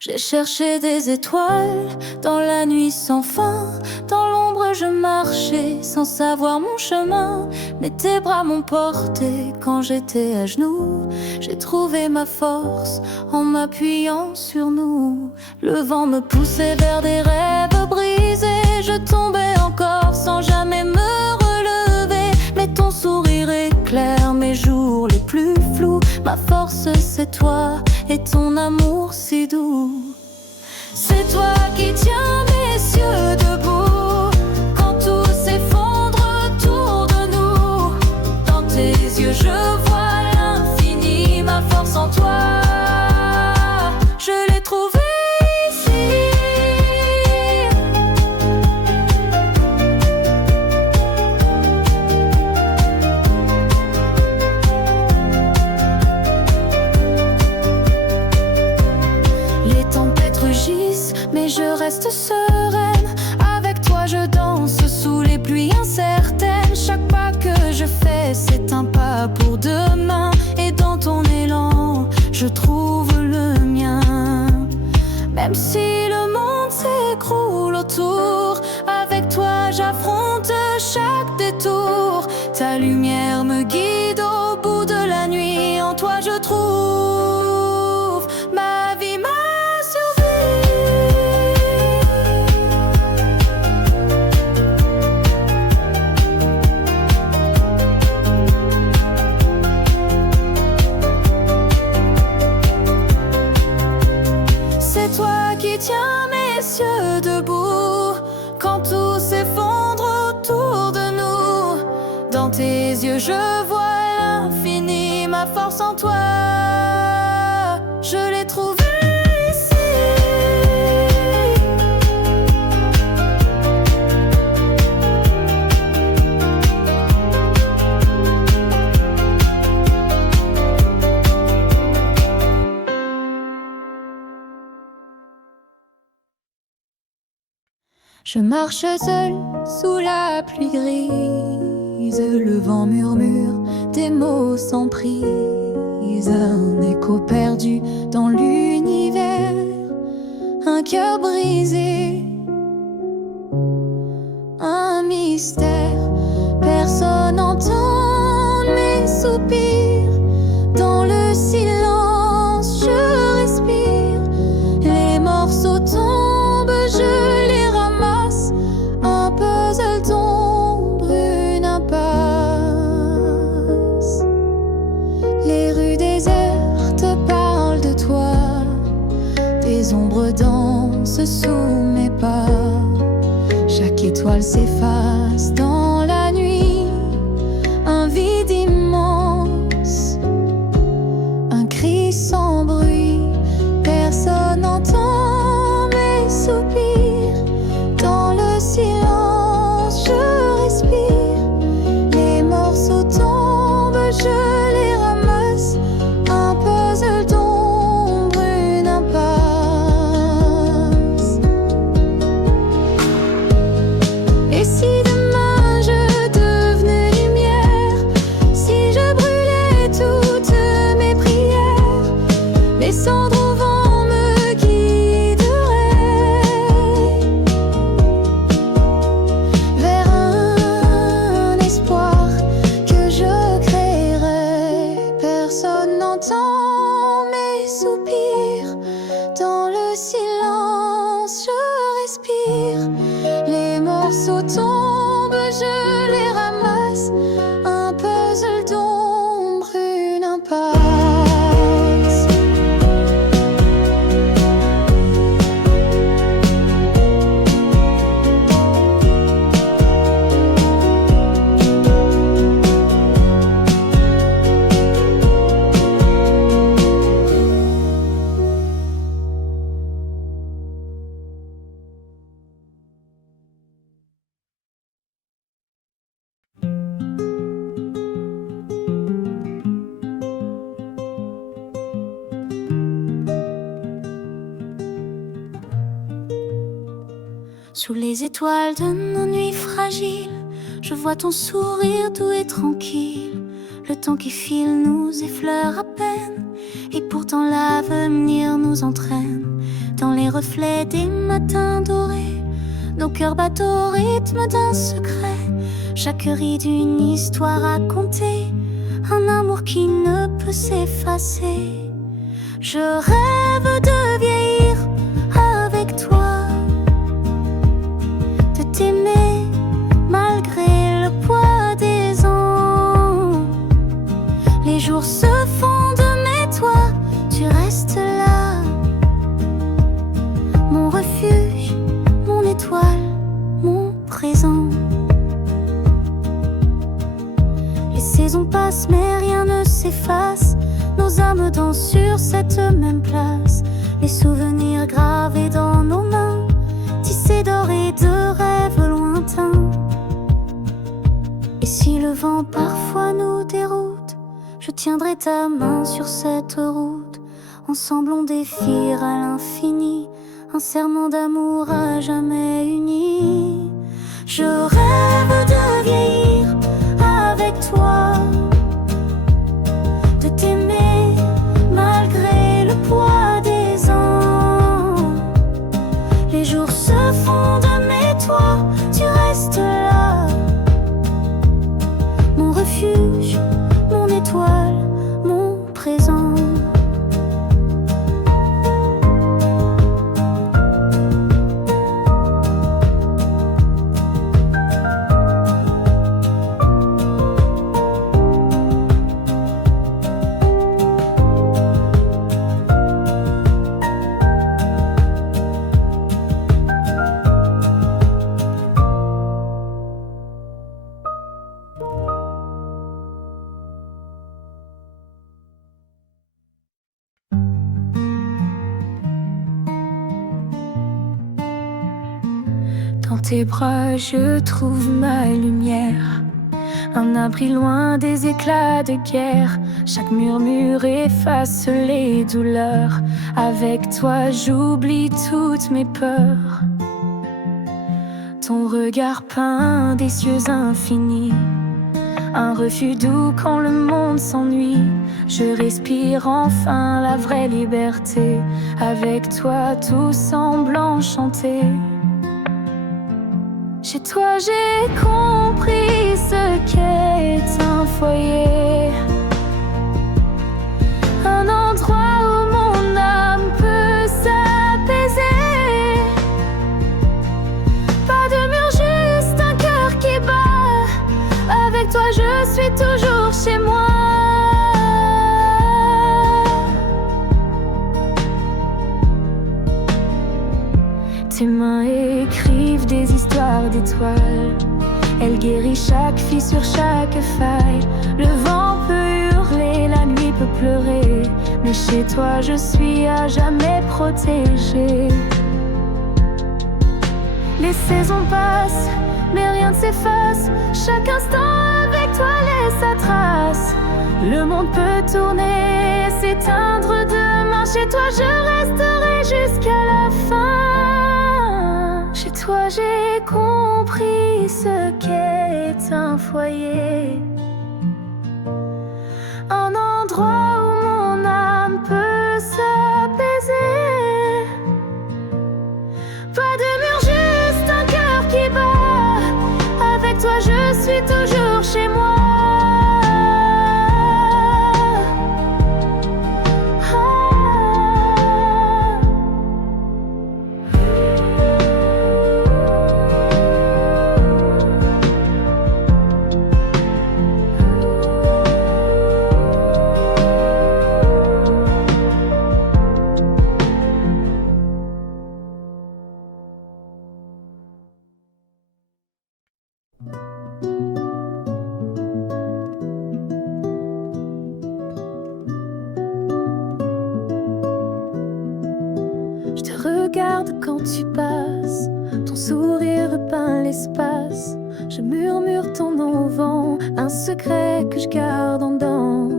J'ai cherché des étoiles dans la nuit sans fin. Dans l'ombre je marchais sans savoir mon chemin. Mais tes bras m'ont porté quand j'étais à genoux. J'ai trouvé ma force en m'appuyant sur nous. Le vent me poussait vers des rêves brisés. Je tombais encore sans jamais me relever. Mais ton sourire éclaire mes jours les plus flous. Ma force c'est toi et ton amour si doux. C'est toi qui tiens mes cieux debout quand tout s'effondre autour de nous. Dans tes yeux je vois l'infini, ma force en toi. Je l'ai trouvée ici. Les tempêtes rugissent, mais je reste sereine. Avec toi je danse sous les pluies incertaines. Chaque pas que je fais c'est un pas pour demain. Et dans ton élan je trouve le mien. Même si le monde s'écroule autour, avec toi j'affronte chaque détour. Ta lumière me guide au bout de la nuit. En toi je trouve ma vie, ma survie. C'est toi qui tiens mes cieux debout quand tout s'effondre autour de nous. Dans tes yeux je vois l'infini, ma force en toi. Je l'ai trouvée ici. Je marche seule sous la pluie grise. Le vent murmure des mots sans prise. Un écho perdu dans l'univers. Un cœur brisé. Un mystère. Personne n'entend mes soupirs. Dans le silence je respire. Les morceaux tombent, je les ramasse. Un puzzle d'ombre, une impasse. Les rues désertes parlent de toi. Des ombres dansent sous mes pas. Chaque étoile s'efface dans la nuit. Un vide immense. Un cri sans bruit. Personne n'entend mes soupirs. Dans le silence je respire. Les morceaux tombent, je les ramasse. Un puzzle d'ombre, une impasse. Et si demain je devenais lumière, si je brûlais toutes mes prières, mes cendres au vent me guideraient vers un espoir que je créerais. Personne n'entend mes soupirs. Dans le silence je respire. Les morceaux tombent, je les ramasse. Un puzzle d'ombre, une impasse. Sous les étoiles de nos nuits fragiles, je vois ton sourire doux et tranquille. Le temps qui file nous effleure à peine, et pourtant l'avenir nous entraîne dans les reflets des matins dorés. Nos cœurs battent au rythme d'un secret, chaque ride d'une histoire racontée, un amour qui ne peut s'effacer. Je rêve de vieillir avec toi, de t'aimer malgré le poids des ans. Les jours se fondent mais toi, tu restes là, mon refuge, mon étoile, mon présent. Les saisons passent mais rien ne s'efface, nos âmes dansent sur cette même place. Les souvenirs gravés dans nos mains, tissés d'or et de rêves lointains. Et si le vent parfois nous déroute, je tiendrai ta main sur cette route. Ensemble on défiera l'infini, un serment d'amour à jamais uni. Je rêve de vieillir avec toi, de t'aimer malgré le poids des ans. Les jours se fondent mais toi, tu restes là, mon refuge, mon étoile, mon présent. Dans tes bras je trouve ma lumière, un abri loin des éclats de guerre. Chaque murmure efface les douleurs, avec toi j'oublie toutes mes peurs. Ton regard peint des cieux infinis, un refus doux quand le monde s'ennuie. Je respire enfin la vraie liberté, avec toi tout semble enchanté. Chez toi j'ai compris ce qu'est un foyer, un endroit où mon âme peut s'apaiser. Pas de mur, juste un cœur qui bat. Avec toi je suis toujours chez moi. Tes mains écrivent des histoires d'étoiles, elles guérissent chaque fissure, chaque faille. Le vent peut hurler, la nuit peut pleurer, mais chez toi je suis à jamais protégée. Les saisons passent, mais rien ne s'efface, chaque instant avec toi laisse sa trace. Le monde peut tourner, s'éteindre demain, chez toi je resterai jusqu'à la fin. Chez toi j'ai compris ce qu'est un foyer, un endroit où mon âme peut s'apaiser. Pas de mur, juste un cœur qui bat. Avec toi je suis toujours chez moi. Je te regarde quand tu passes, ton sourire peint l'espace. Je murmure ton nom au vent, un secret que je garde en dedans.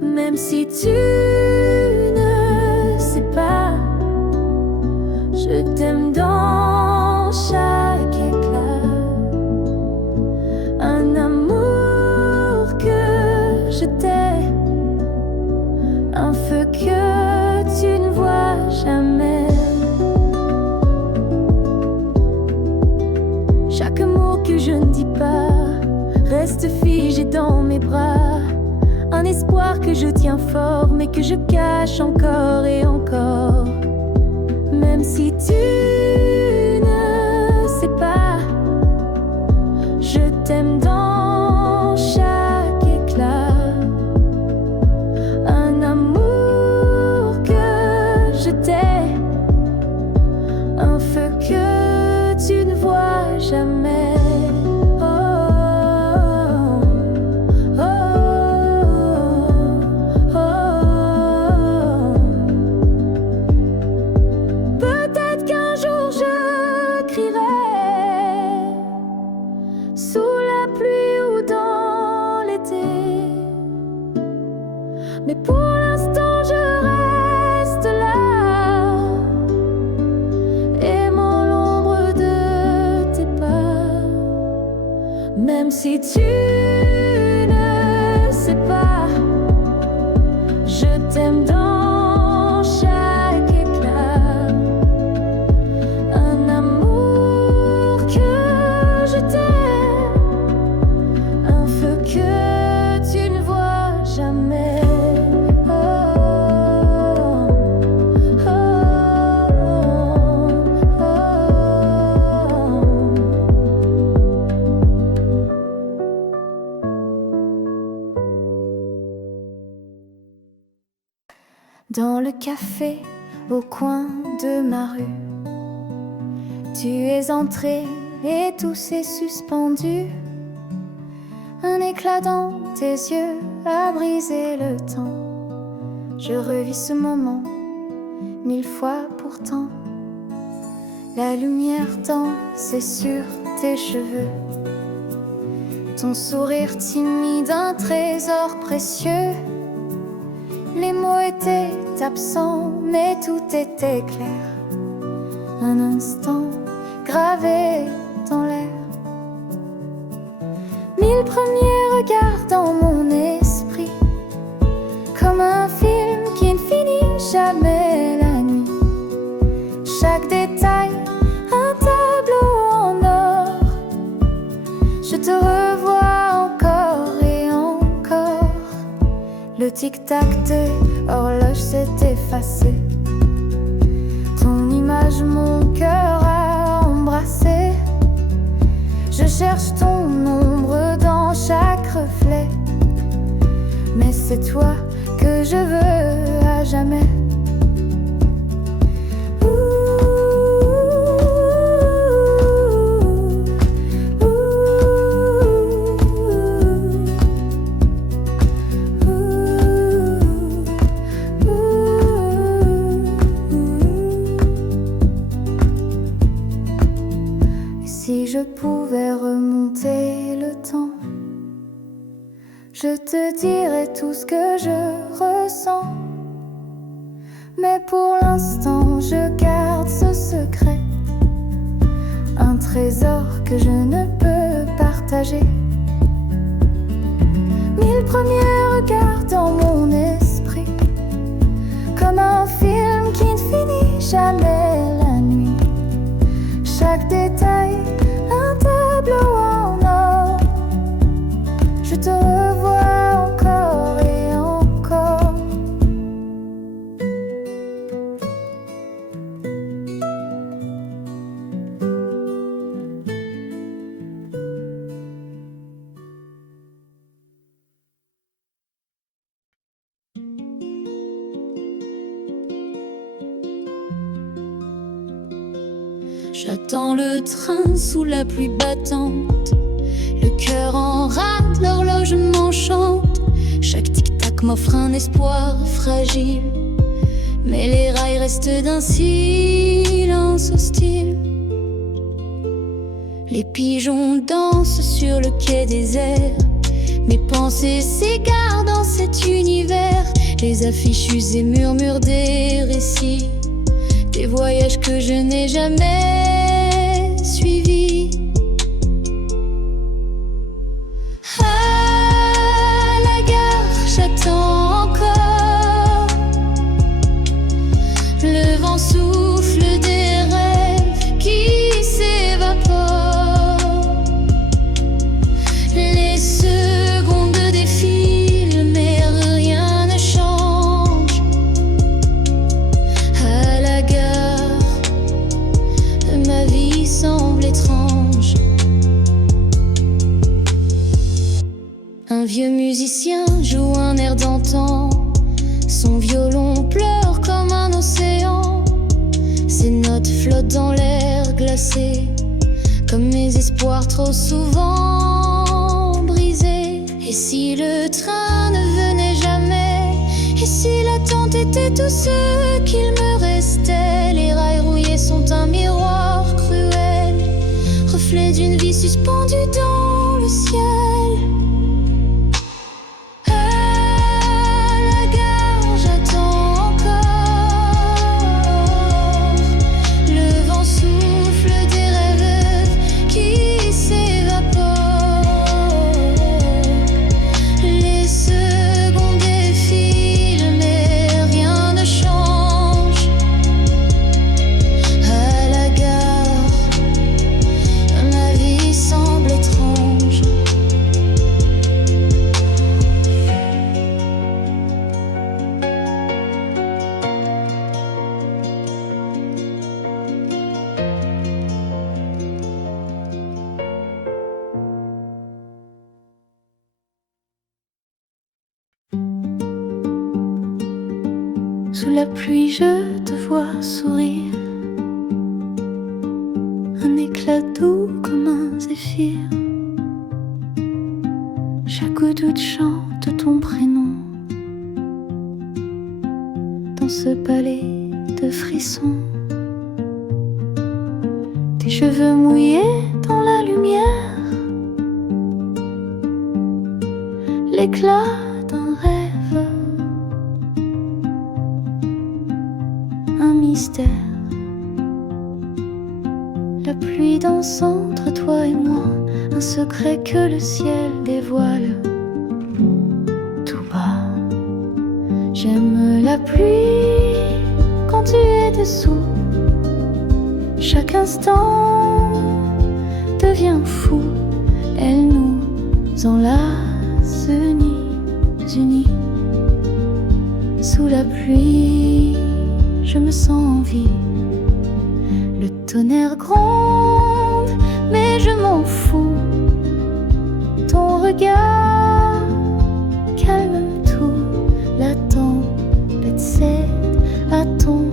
Même si tu ne sais pas, je t'aime dans chaque éclat. Un amour que je t'ai, un feu que tu ne vois jamais. que je cache encore et encore. Même si tu ne sais pas, je t'aime dans chaque éclat. Un amour que je t'ai, un feu que tu ne vois jamais. Mais pour l'instant je reste là, aimant l'ombre de tes pas. Même si tu ne sais pas, je t'aime dans chaque éclat. Un amour que je t'aime, un feu que tu ne vois jamais. Dans le café au coin de ma rue, tu es entré et tout s'est suspendu. Un éclat dans tes yeux a brisé le temps. Je revis ce moment 1000 fois pourtant. La lumière dansait sur tes cheveux, ton sourire timide, un trésor précieux. Les mots étaient absents, mais tout était clair. Un instant gravé dans l'air. 1000 premiers regards dans mon esprit, comme un film qui ne finit jamais la nuit. Chaque détail, un tableau en or. Je te revois encore et encore. Le tic-tac de l'horloge s'est effacé. Ton image, mon cœur a embrassé. Je cherche ton ombre dans chaque reflet, mais c'est toi que je veux à jamais. Si je pouvais remonter le temps, je te dirais tout ce que je ressens. Mais pour l'instant, je garde ce secret, un trésor que je ne peux partager. 1000 premiers regards dans mon esprit, comme un film qui ne finit jamais la nuit. Chaque détail, un tableau en or. Je te revois encore et encore. J'attends le train sous la pluie battante, le cœur en rate, l'horloge m'enchante. Chaque tic-tac m'offre un espoir fragile, mais les rails restent d'un silence hostile. Les pigeons dansent sur le quai désert, mes pensées s'égarent dans cet univers. Les affiches usées murmurent des récits, des voyages que je n'ai jamais suivis. À la gare, j'attends encore. Le vent souffle des rêves qui s'évaporent. Les secondes défilent, mais rien ne change. vieux musicien joue un air d'antan. Son violon pleure comme un océan. Ses notes flottent dans l'air glacé, comme mes espoirs trop souvent brisés. Et si le train ne venait jamais, et si l'attente était tout ce qu'il me restait, les rails rouillés sont un miroir cruel, reflet d'une vie suspendue dans le ciel. Sous la pluie, je te vois sourire, un éclat doux comme un zéphyr. Chaque goutte chante ton prénom dans ce palais de frissons. Tes cheveux mouillés dans la lumière, l'éclat d'un rêve, un mystère. La pluie danse entre toi et moi, un secret que le ciel dévoile tout bas. J'aime la pluie quand tu es dessous. Chaque instant devient fou. Elle nous enlace unis. Sous la pluie, je me sens en vie. Le tonnerre gronde, mais je m'en fous. Ton regard calme tout. La tempête cède à ton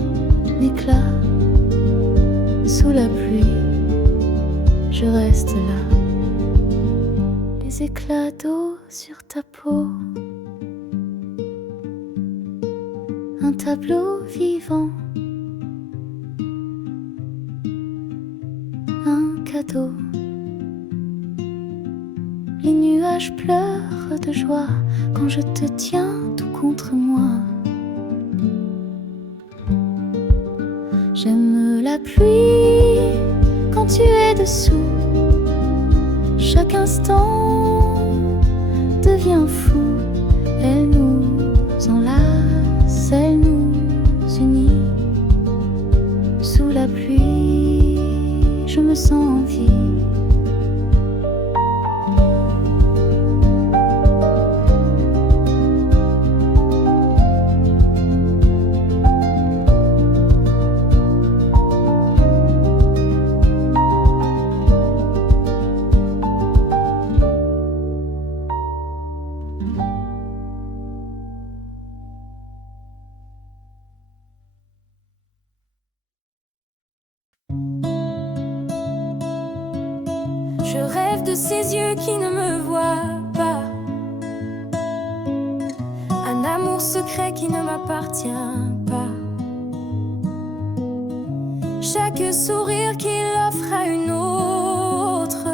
éclat. Sous la pluie, je reste là. Les éclats d'eau sur ta peau, un tableau vivant, un cadeau. Les nuages pleurent de joie quand je te tiens tout contre moi. J'aime la pluie quand tu es dessous. Chaque instant devient fou. Elle nous enlace, elle nous unit. Sous la pluie, je me sens en vie. Je rêve de ces yeux qui ne me voient pas, un amour secret qui ne m'appartient pas. Chaque sourire qu'il offre à une autre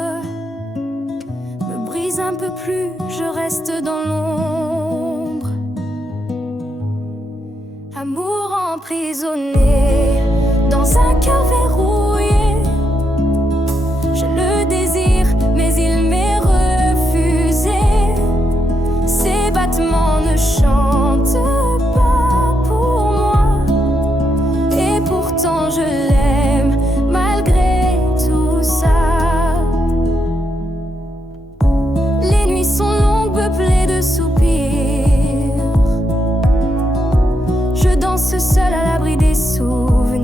me brise un peu plus, je reste dans l'ombre. Amour emprisonné dans un cœur verrouillé. Je le désire, mais il m'est refusé. Ses battements ne chantent pas pour moi, et pourtant je l'aime malgré tout ça. Les nuits sont longues, peuplées de soupirs. Je danse seule à l'abri des souvenirs.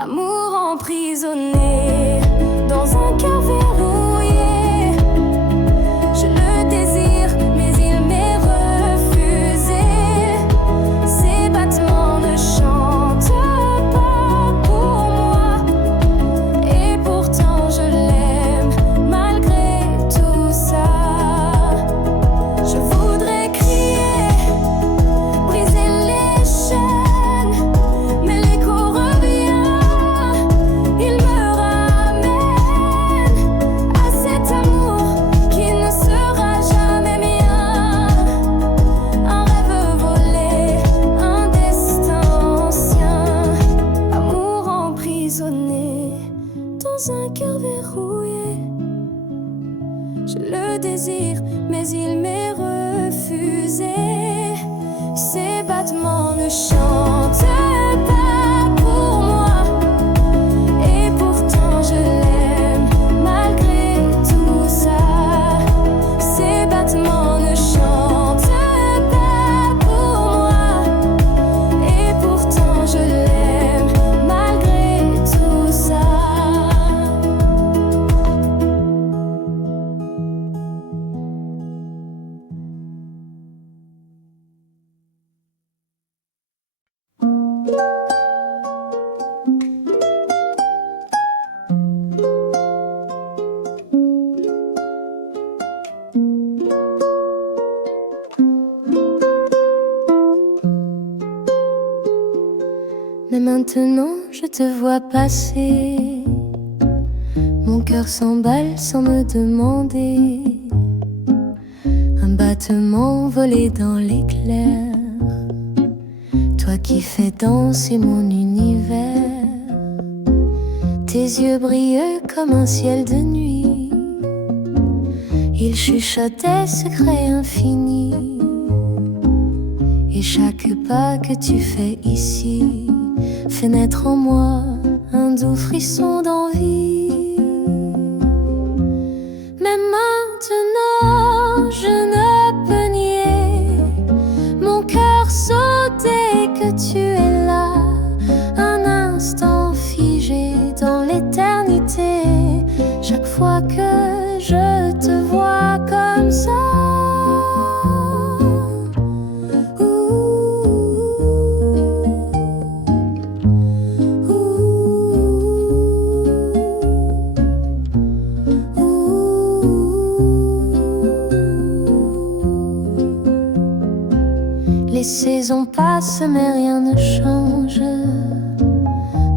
Amour emprisonné dans un cœur verrouillé. Je le désire, mais il m'est refusé. Ses battements ne chantent pas pour moi. Et pourtant je l'aime malgré tout ça. Je voudrais crier, briser les chaînes, mais l'écho revient. Il me ramène à cet amour qui ne sera jamais mien. Un rêve volé, un destin ancien. Amour emprisonné dans un cœur verrouillé. Je le désire, mais il m'est refusé. Ses battements ne chantent pas pour moi. Et pourtant je l'aime malgré tout ça. Ses battements ne chantent pas pour moi. Et pourtant je l'aime malgré tout ça. Mais maintenant je te vois passer. Mon cœur s'emballe sans me demander. Un battement volé dans l'éclair. Toi qui fais danser mon univers. Tes yeux brillent comme un ciel de nuit. Ils chuchotent des secrets infinis. Et chaque pas que tu fais ici fait naître en moi un doux frisson d'envie. Mais maintenant je ne peux nier mon cœur sauter que tu es là. Un instant figé dans l'éternité. Chaque fois que je te vois comme ça. Les saisons passent mais rien ne change.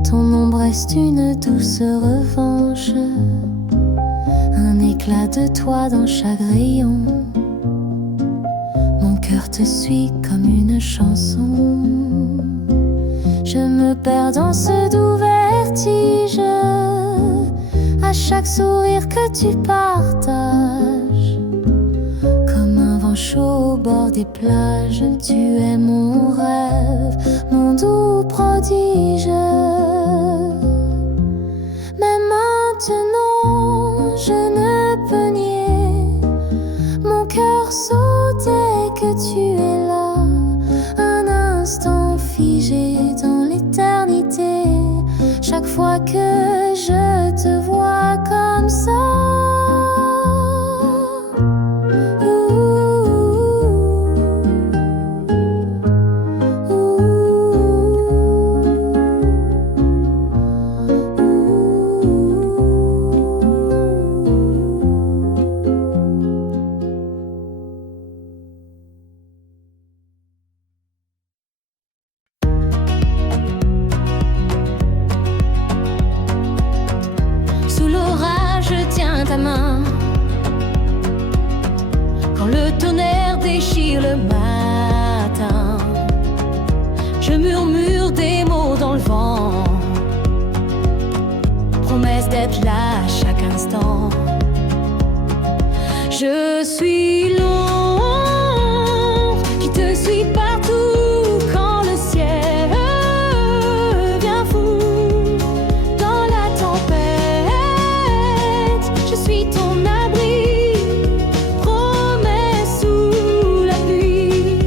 Ton ombre reste une douce revanche. Un éclat de toi dans chaque rayon. Mon cœur te suit comme une chanson. Je me perds dans ce doux vertige. À chaque sourire que tu partages. Comme un vent chaud au bord des plages. Tu es mon rêve, mon doux prodige. Mais maintenant je ne peux nier mon cœur sauter que tu es là. Un instant figé dans l'éternité. Chaque fois que je te vois comme ça. Sous l'orage, je tiens ta main. Quand le tonnerre déchire le matin, je murmure des mots dans le vent. Promesse d'être là à chaque instant. Je suis l'ombre qui te suit partout quand le ciel vient fou. Dans la tempête, je suis ton abri, promesse sous la pluie.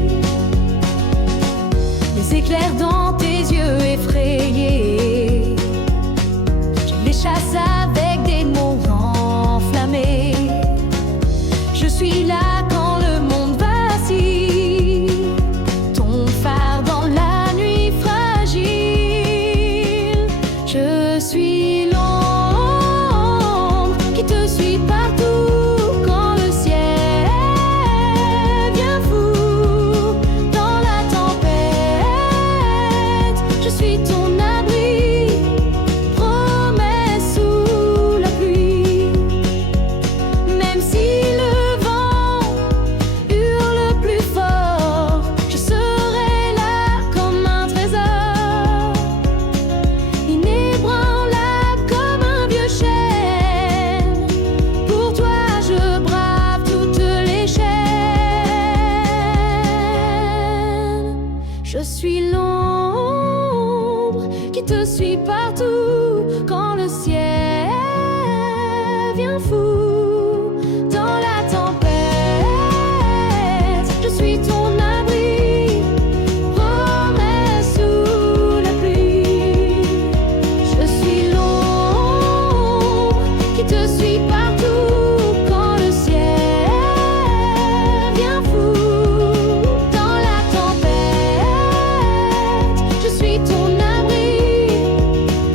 Les éclairs dans tes yeux effrayés suis l'ombre qui te suit partout quand le ciel vient fou. Dans la tempête, je suis ton abri, promesse sous la pluie. Même si le vent hurle plus fort, je serai là comme un trésor, inébranlable comme un vieux chêne. Pour toi je brave toutes les chaînes. Je suis l'ombre qui te suit partout quand le ciel vient fou. Dans la tempête, je suis ton abri, promesse sous la pluie. Je suis l'ombre qui te suit partout quand le ciel vient fou. Dans la tempête, je suis ton abri,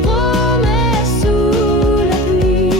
promesse sous la pluie.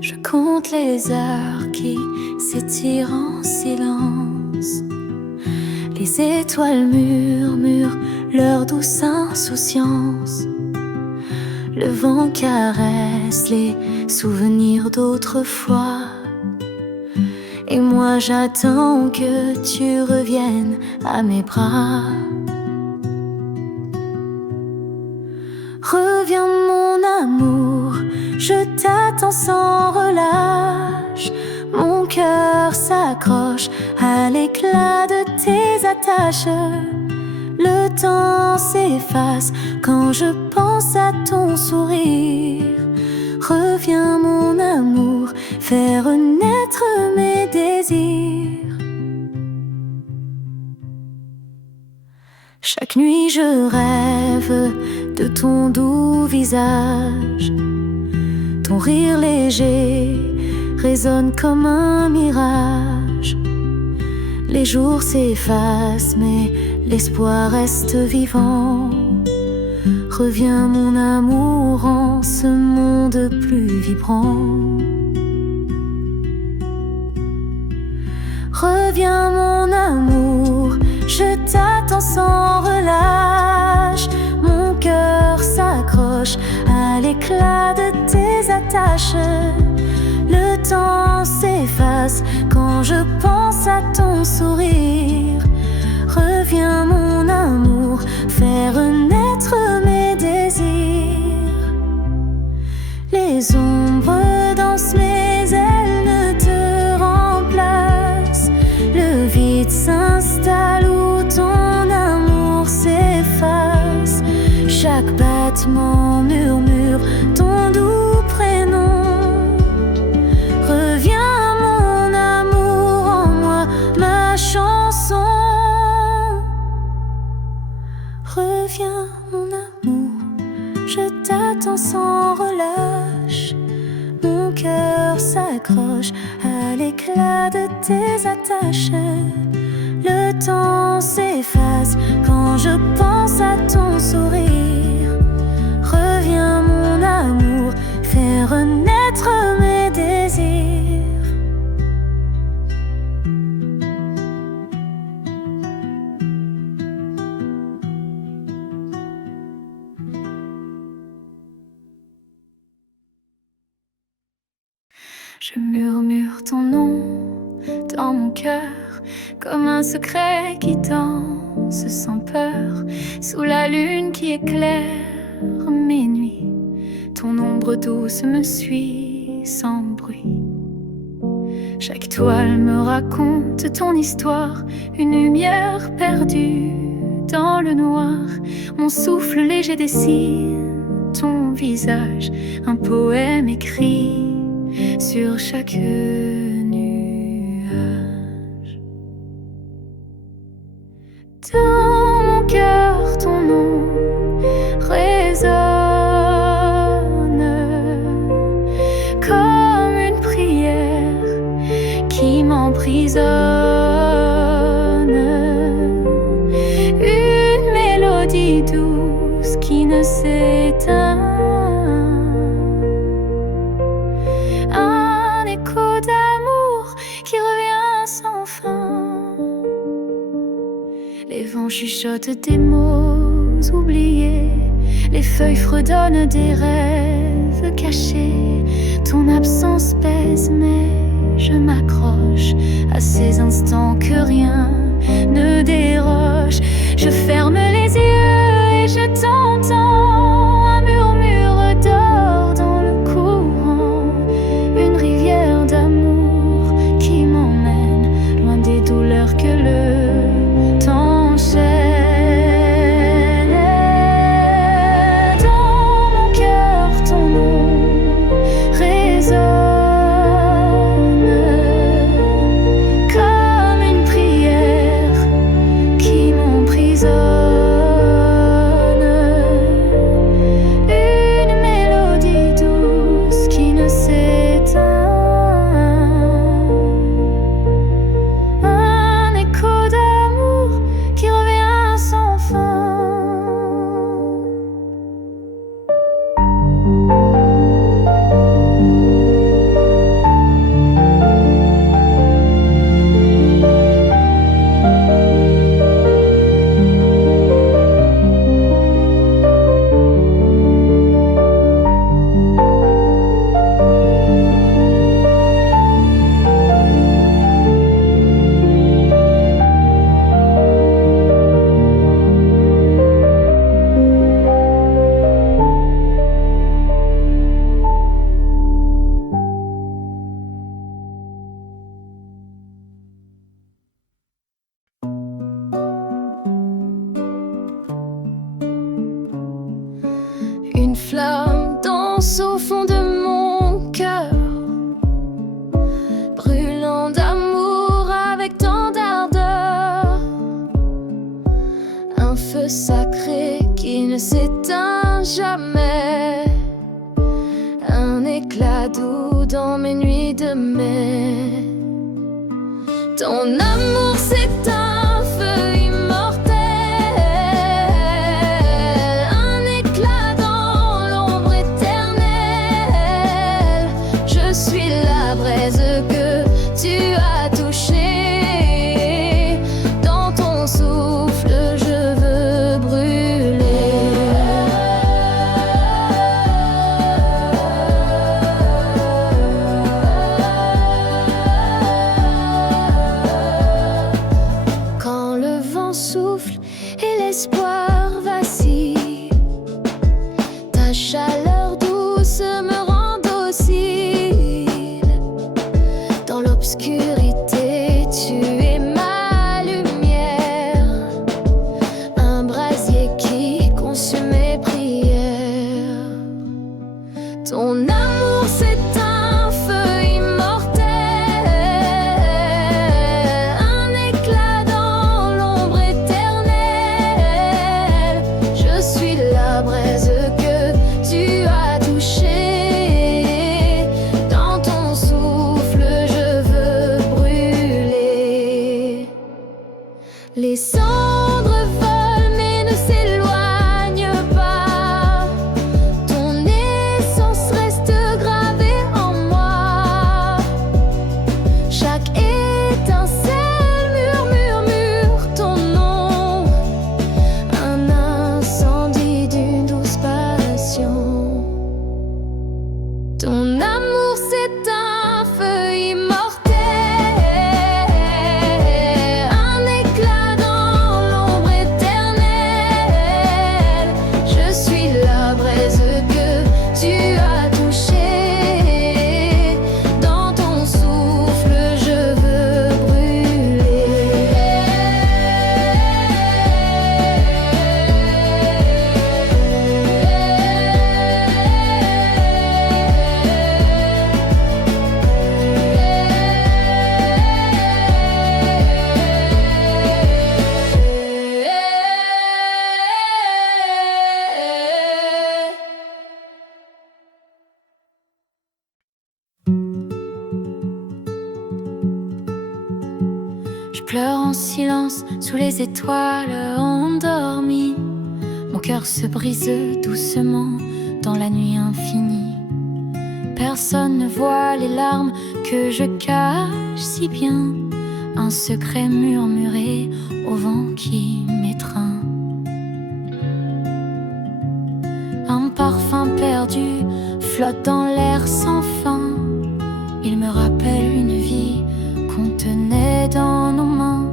Je compte les heures qui s'étirent en silence. Les étoiles murmurent leur douce insouciance. Le vent caresse les souvenirs d'autrefois. Et moi j'attends que tu reviennes à mes bras. Reviens mon amour, je t'attends sans relâche. Mon cœur s'accroche à l'éclat de tes attaches. Le temps s'efface quand je pense à ton sourire. Reviens mon amour, faire naître mes désirs. Chaque nuit je rêve de ton doux visage. Ton rire léger résonne comme un mirage. Les jours s'effacent mais l'espoir reste vivant. Reviens mon amour en ce monde plus vibrant. Reviens mon amour, je t'attends sans relâche. Mon cœur s'accroche à l'éclat de tes attaches. Le temps s'efface quand je pense à ton sourire. Reviens mon amour, faire naître mes désirs. Les ombres dansent mais elles ne te remplacent. Le vide s'installe où ton amour s'efface. Chaque battement murmure ton doux prénom. Reviens mon amour, en moi ma chanson. Reviens mon amour, je t'attends sans relâche. Mon cœur s'accroche à l'éclat de tes attaches. Le temps s'efface quand je pense à ton sourire. Reviens mon amour, faire naître mes désirs. Je murmure ton nom dans mon cœur, comme un secret qui danse sans peur, sous la lune qui éclaire mes nuits. Ton ombre douce me suit sans bruit. Chaque toile me raconte ton histoire, une lumière perdue dans le noir. Mon souffle léger dessine ton visage, un poème écrit sur chaque nuage. Dans mon cœur, ton nom résonne comme une prière qui m'emprisonne, une mélodie douce qui ne s'éteint, un écho d'amour qui revient sans fin. Les vents chuchotent des mots oubliés, les feuilles fredonnent des rêves cachés. Ton absence pèse, mais je m'accroche à ces instants que rien ne déroge. Je ferme les yeux et je t'entends, un murmure d'or dans le courant, une rivière d'amour qui m'emmène loin des douleurs que le temps enchaîne. Dans mon cœur, ton nom résonne comme une prière qui m'emprisonne, une mélodie douce qui ne s'éteint, un écho d'amour qui revient sans fin. Une flamme danse au fond de mon cœur, brûlant d'amour avec tant d'ardeur, un feu sacré qui ne s'éteint jamais, un éclat doux dans mes nuits de mai. Ton amour c'est un feu immortel, un éclat dans l'ombre éternelle. Je suis la braise que tu as touchée, dans ton souffle je veux brûler. Quand le vent souffle et l'espoir vacille, ta chaleur douce me rend docile. Dans l'obscurité, tu es ma lumière, un brasier qui consume mes prières. Ton amour c'est un feu immortel, un éclat dans l'ombre éternelle. Je suis la braise que tu as touchée, dans ton souffle je veux brûler. Les cendres volent mais ne s'éloignent pas, ton essence reste gravée en moi. Chaque étincelle murmure ton nom, un incendie d'une douce passion. Ton amour c'est un feu immortel, un éclat dans l'ombre éternelle. Je suis la braise que tu as touchée, dans ton souffle je veux brûler. pleure en silence sous les étoiles endormies. Mon cœur se brise doucement dans la nuit infinie. Personne ne voit les larmes que je cache si bien. Un secret murmuré au vent qui m'étreint. Un parfum perdu flotte dans l'air sans fin. Il me rappelle une vie qu'on tenait dans nos mains.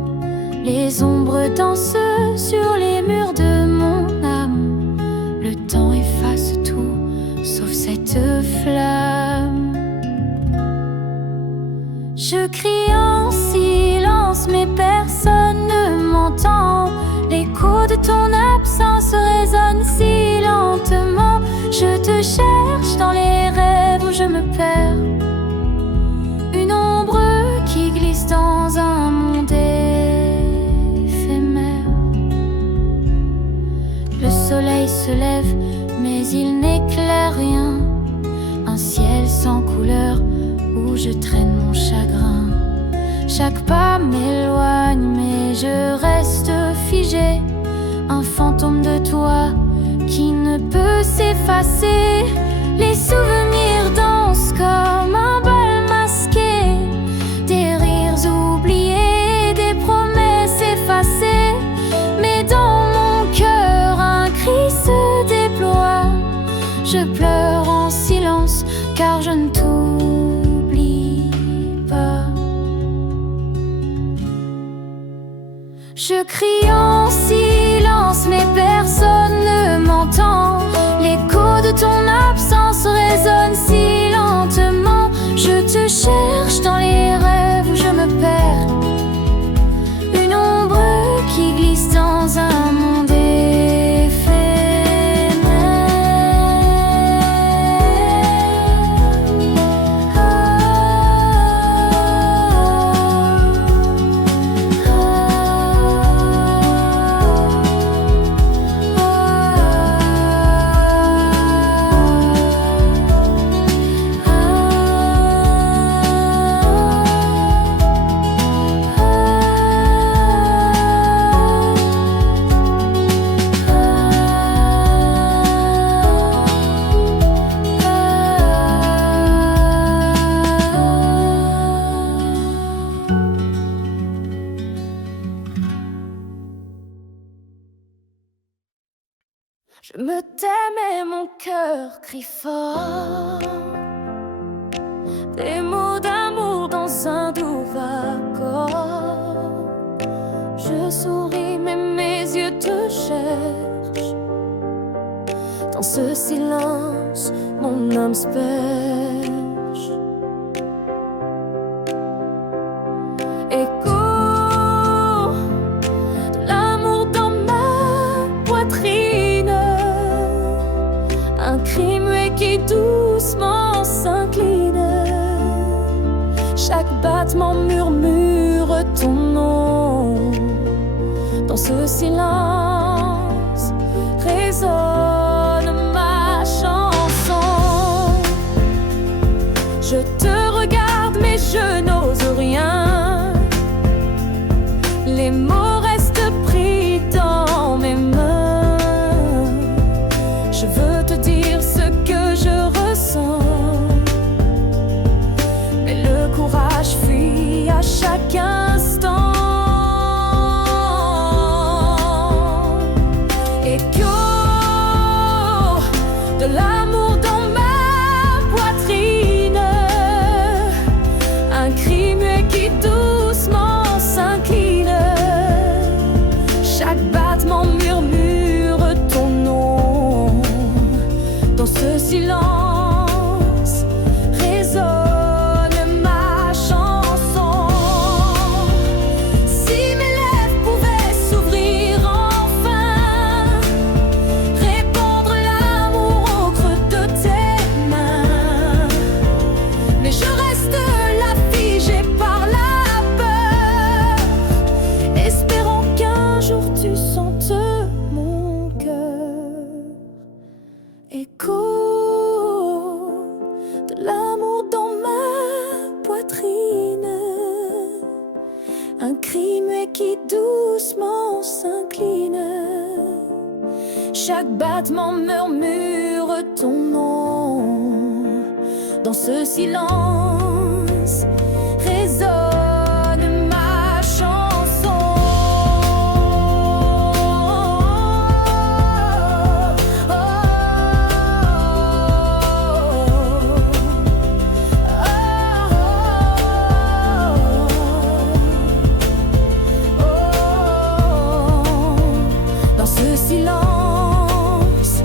Les ombres dansent sur les murs de mon âme. Le temps efface tout sauf cette flamme. Je crie en silence mais personne ne m'entend. L'écho de ton absence résonne si lentement. Je te cherche dans les rêves où je me perds. Une ombre qui glisse dans un monde éphémère. Le soleil se lève mais il n'éclaire rien. Un ciel sans couleur où je traîne mon chagrin. Chaque pas m'éloigne mais je reste figé. Un fantôme de toi qui ne peut s'effacer. Les souvenirs dansent comme un bal masqué. Des rires oubliés, des promesses effacées. Mais dans mon cœur un cri se déploie. Je pleure en silence car je ne t'oublie pas. Je crie en silence mais personne ne m'entend. L'écho de ton absence résonne si lentement. Je te cherche dans les rêves où je me perds. Une ombre qui glisse dans un monde Je me t'aimais, mon cœur crie fort. Des mots d'amour dans un doux accord. Je souris mais mes yeux te cherchent. Dans ce silence, mon âme se pêche. Écho de l'amour dans ma poitrine. Un cri muet qui doucement s'incline. Chaque battement murmure ton nom. Dans ce silence résonne ma chanson. Je te regarde mais je n'ose rien. Les mots restent pris dans mes mains. Je veux te dire ce que je ressens, mais le courage fuit à chaque instant. Écho de l'amour dans ma poitrine. Un cri muet qui doucement s'incline. Chaque battement murmure ton nom. Dans ce silence résonne ma chanson. qui doucement s'incline. Chaque battement murmure ton nom. Dans ce silence résonne ma chanson. Oh, dans ce silence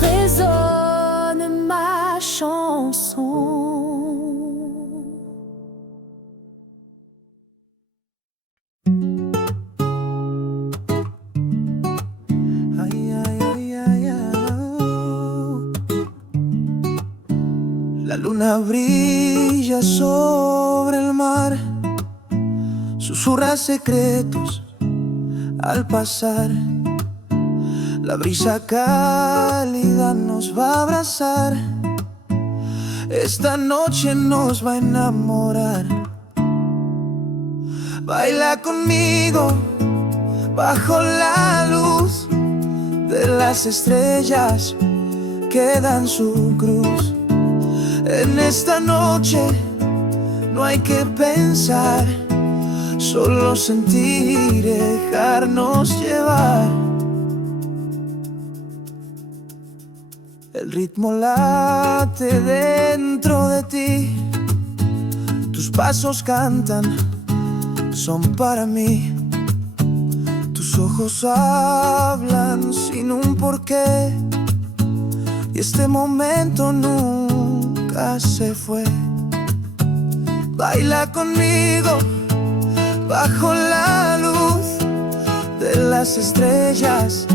résonne ma chanson. Ay, ay, ay, ay, ay. La luna brilla sobre el mar, susurra secretos al pasar. La brisa cálida nos va a abrazar. Esta noche nos va a enamorar. Baila conmigo bajo la luz de las estrellas que dan su cruz. En esta noche no hay que pensar, solo sentir y dejarnos llevar. El ritmo late dentro de ti, tus pasos cantan, son para mí. Tus ojos hablan sin un porqué, y este momento nunca se fue. Baila conmigo bajo la luz de las estrellas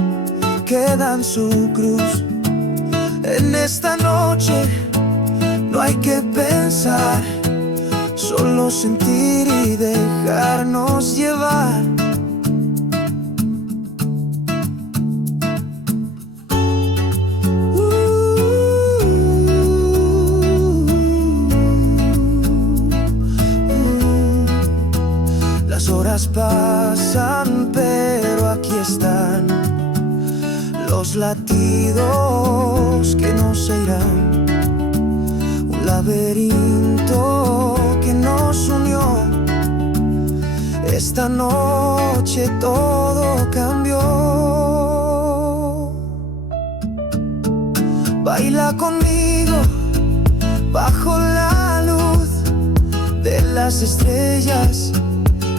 que dan su cruz. En esta noche no hay que pensar, solo sentir y dejarnos llevar. Las horas pasan, pero aquí están los latidos que no se irán. Un laberinto que nos unió. Esta noche todo cambió. Baila conmigo bajo la luz de las estrellas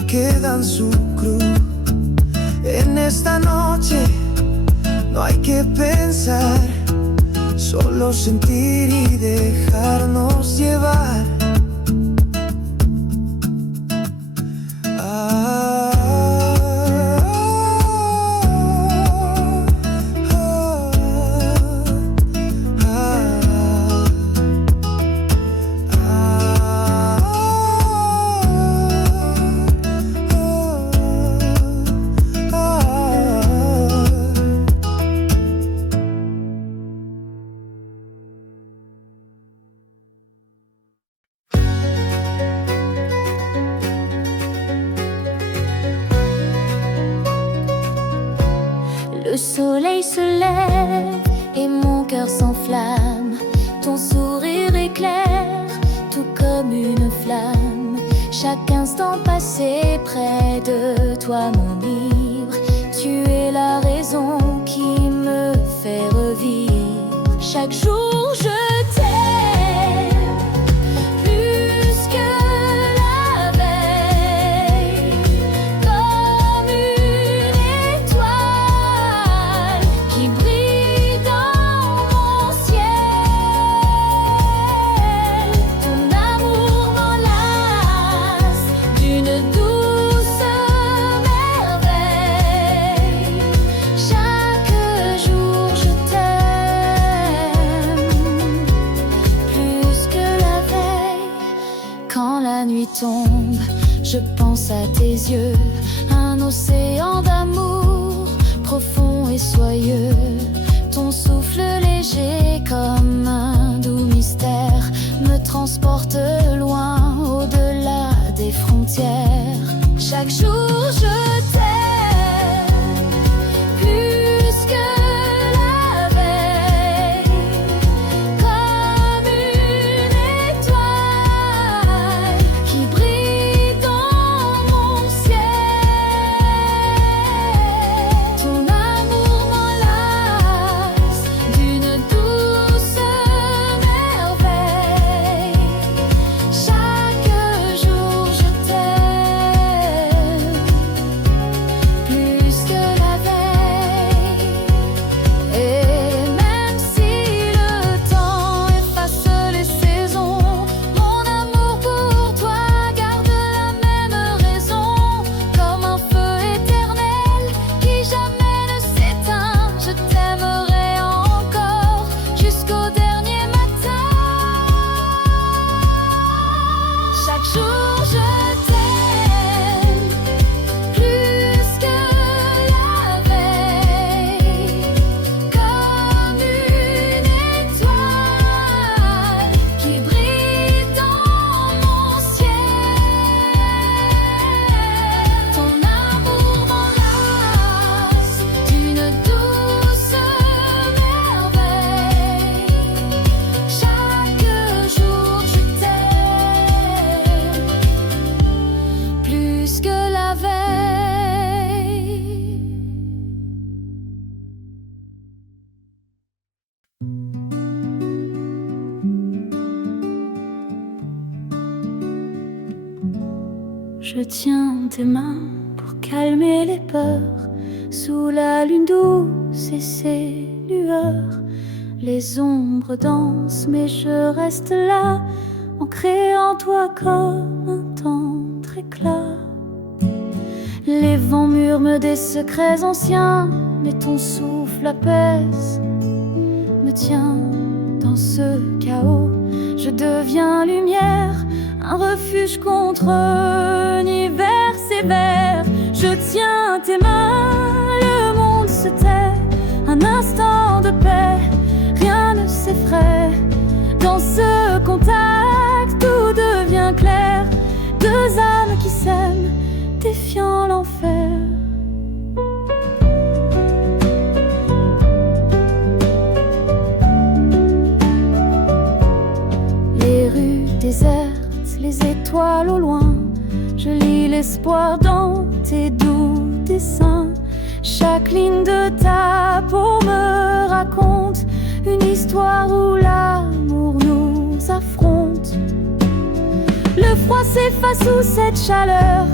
que dan su cruz. En esta noche no hay que pensar, solo sentir y dejarnos llevar. Le soleil se lève et mon cœur s'enflamme. Ton sourire éclaire tout comme une flamme. Chaque instant passé près de toi m'enivre. Tu es la raison qui me fait revivre. Chaque jour je t'aime plus que la veille. Comme une étoile qui brille dans mon ciel. Ton amour m'enlace d'une douce merveille. Chaque jour je t'aime plus que la veille. Quand la nuit tombe, je pense à tes yeux, un océan d'amour profond et soyeux. Ton souffle léger comme un doux mystère me transporte loin au-delà des frontières. Chaque jour je Je tiens tes mains pour calmer les peurs. Sous la lune douce et ses lueurs, les ombres dansent, mais je reste là, ancré en toi comme un tendre éclat. Les vents murmurent des secrets anciens, mais ton souffle apaise, me tient dans ce chaos. Je deviens lumière, un refuge contre l'univers sévère. Je tiens tes mains, le monde se tait, un instant de paix, rien ne s'effraie. Dans ce contact, tout devient clair, deux âmes qui s'aiment, défiant l'enfer. Les rues désertes, les étoiles au loin, je lis l'espoir dans tes doux dessins. Chaque ligne de ta peau me raconte une histoire où l'amour nous affronte. Le froid s'efface sous cette chaleur,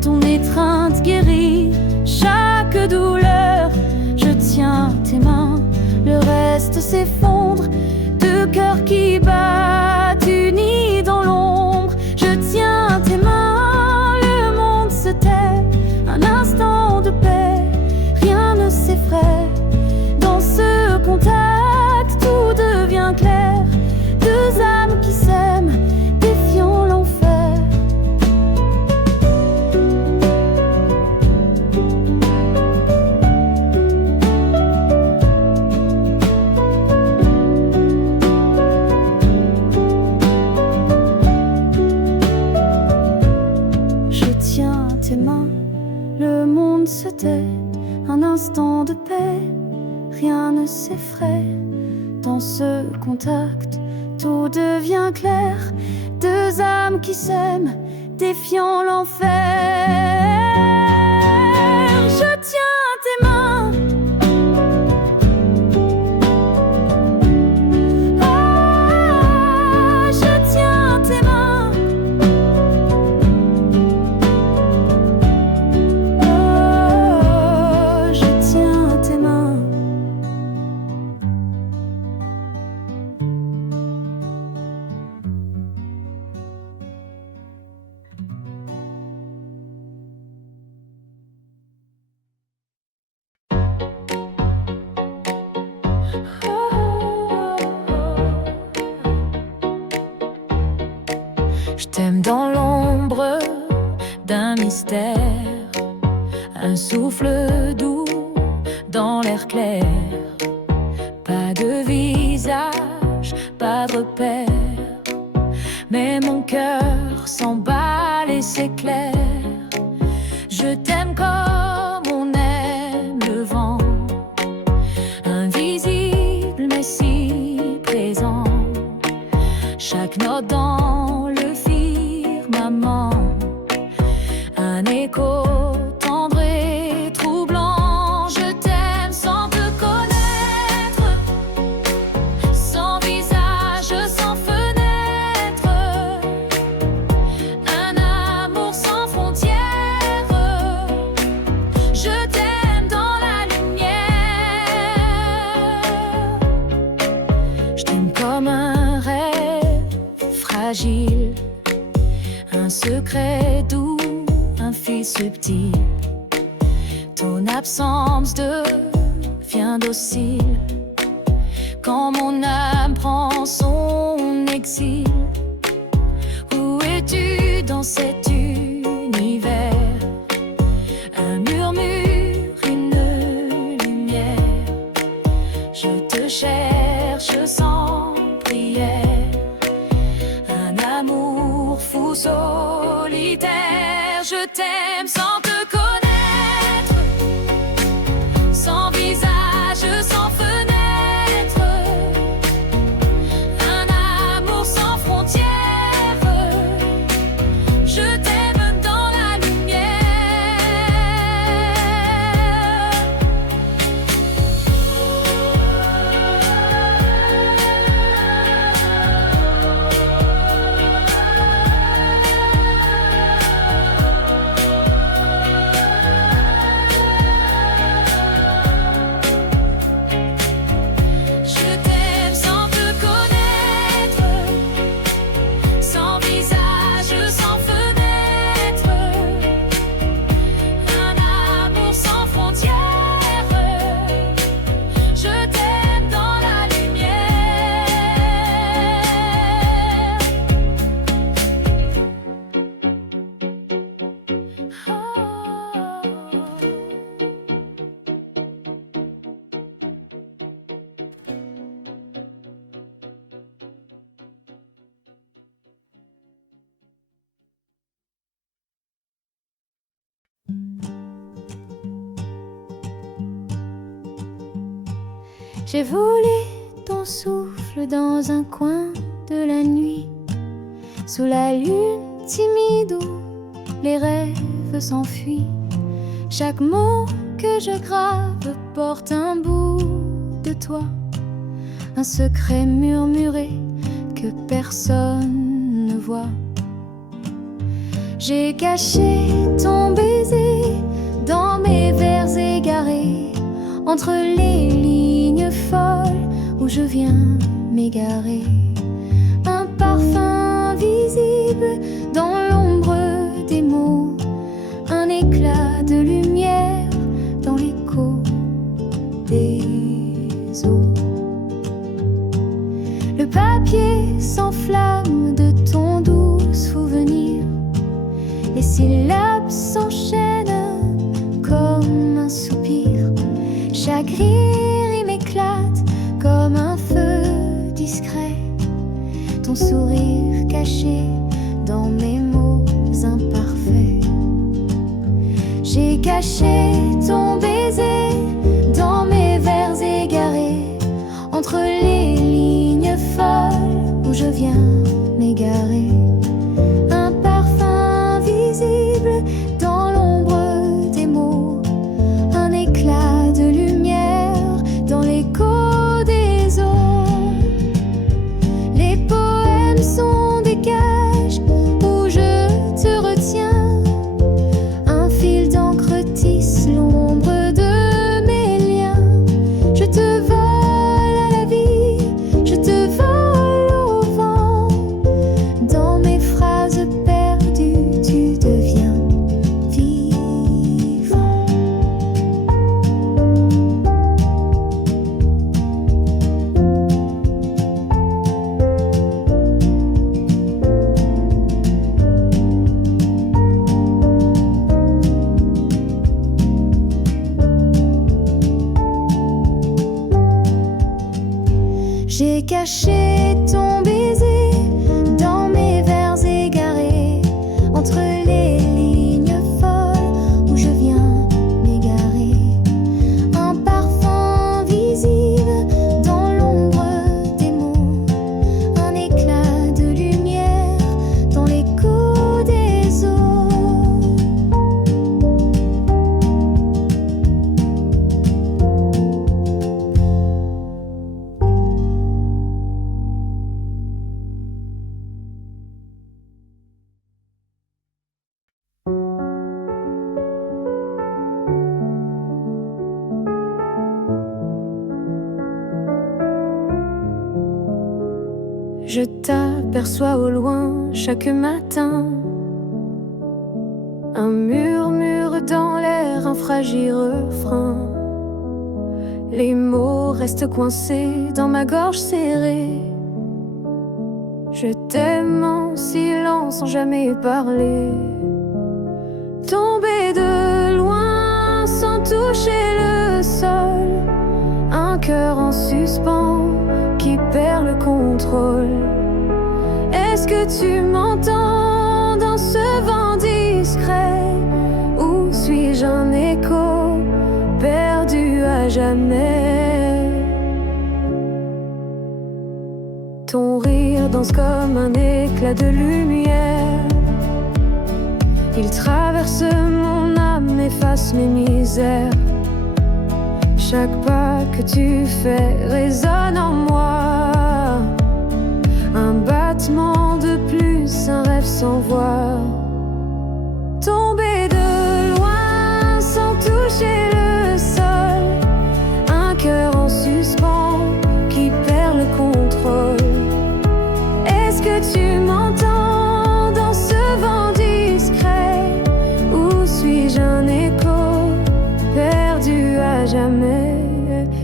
ton étreinte guérit chaque douleur. Je tiens tes mains, le reste s'effondre, deux cœurs qui battent unis dans l'ombre. Je tiens tes mains, le monde se tait, un instant de paix, rien ne s'effraie. Dans ce contact, tout devient clair, deux âmes qui s'aiment, défiant l'enfer. Le monde se tait, un instant de paix, rien ne s'effraie. Dans ce contact, tout devient clair, deux âmes qui s'aiment, défiant l'enfer. Je tiens tes mains, je tiens tes mains. Je t'aime dans l'ombre d'un mystère, un souffle doux dans l'air clair. Pas de visage, pas de repère, mais mon cœur s'emballe et s'éclaire. Je t'aime comme on aime le vent, invisible mais si présent. Chaque note dans le firmament, un écho tendre et troublant. Je t'aime sans te connaître, sans visage, sans fenêtre, un amour sans frontières. Je t'aime dans la lumière, je t'aime comme un rêve fragile, un secret doux, un fil subtil. Ton absence devient docile quand mon âme prend son exil. Où es-tu dans cet univers? Un murmure, une lumière. Je te cherche sans prière, un amour fou solitaire. Je t'aime sans te connaître, sans visage, sans fenêtre, un amour sans frontières. Je t'aime dans la lumière. J'ai volé ton souffle dans un coin de la nuit, sous la lune timide où les rêves s'enfuient. Chaque mot que je grave porte un bout de toi, un secret murmuré que personne ne voit. J'ai caché ton baiser dans mes vers égarés, entre les lignes folles où je viens m'égarer. Un parfum visible dans l'ombre des mots, un éclat de lumière dans l'écho des eaux. Le papier s'enflamme de ton doux souvenir, les syllabes s'enchaînent comme un soupir. Chaque rire m'éclate comme un feu discret, ton sourire caché dans mes mots imparfaits. J'ai caché ton baiser dans mes vers égarés, entre les lignes folles où je viens m'égarer. Un parfum visible dans l'ombre des mots, un éclat de lumière dans l'écho des eaux. Les poèmes sont des cages où je te retiens, un fil d'encre tisse l'ombre de mes liens. Je te vole à la vie, je te vole au vent, dans mes phrases perdues tu deviens vivant. J'ai caché ton baiser dans mes vers égarés, entre les lignes folles où je viens m'égarer. Un parfum visible dans l'ombre des mots, un éclat de lumière dans l'écho des eaux. Je t'aperçois au loin chaque matin, un murmure dans l'air, un fragile refrain. Les mots restent coincés dans ma gorge serrée. Je t'aime en silence sans jamais parler. Tomber de loin sans toucher le sol, un cœur en suspens qui perd le contrôle. Est-ce que tu m'entends dans ce vent discret, ou suis-je un écho perdu à jamais? Ton rire danse comme un éclat de lumière, il traverse mon âme, efface mes misères. Chaque pas que tu fais résonne en moi, un battement de plus, un rêve sans voix. Tomber de loin sans toucher le sol, un cœur en suspens qui perd le contrôle. Est-ce que tu m'entends dans ce vent discret, ou suis-je un écho perdu à jamais?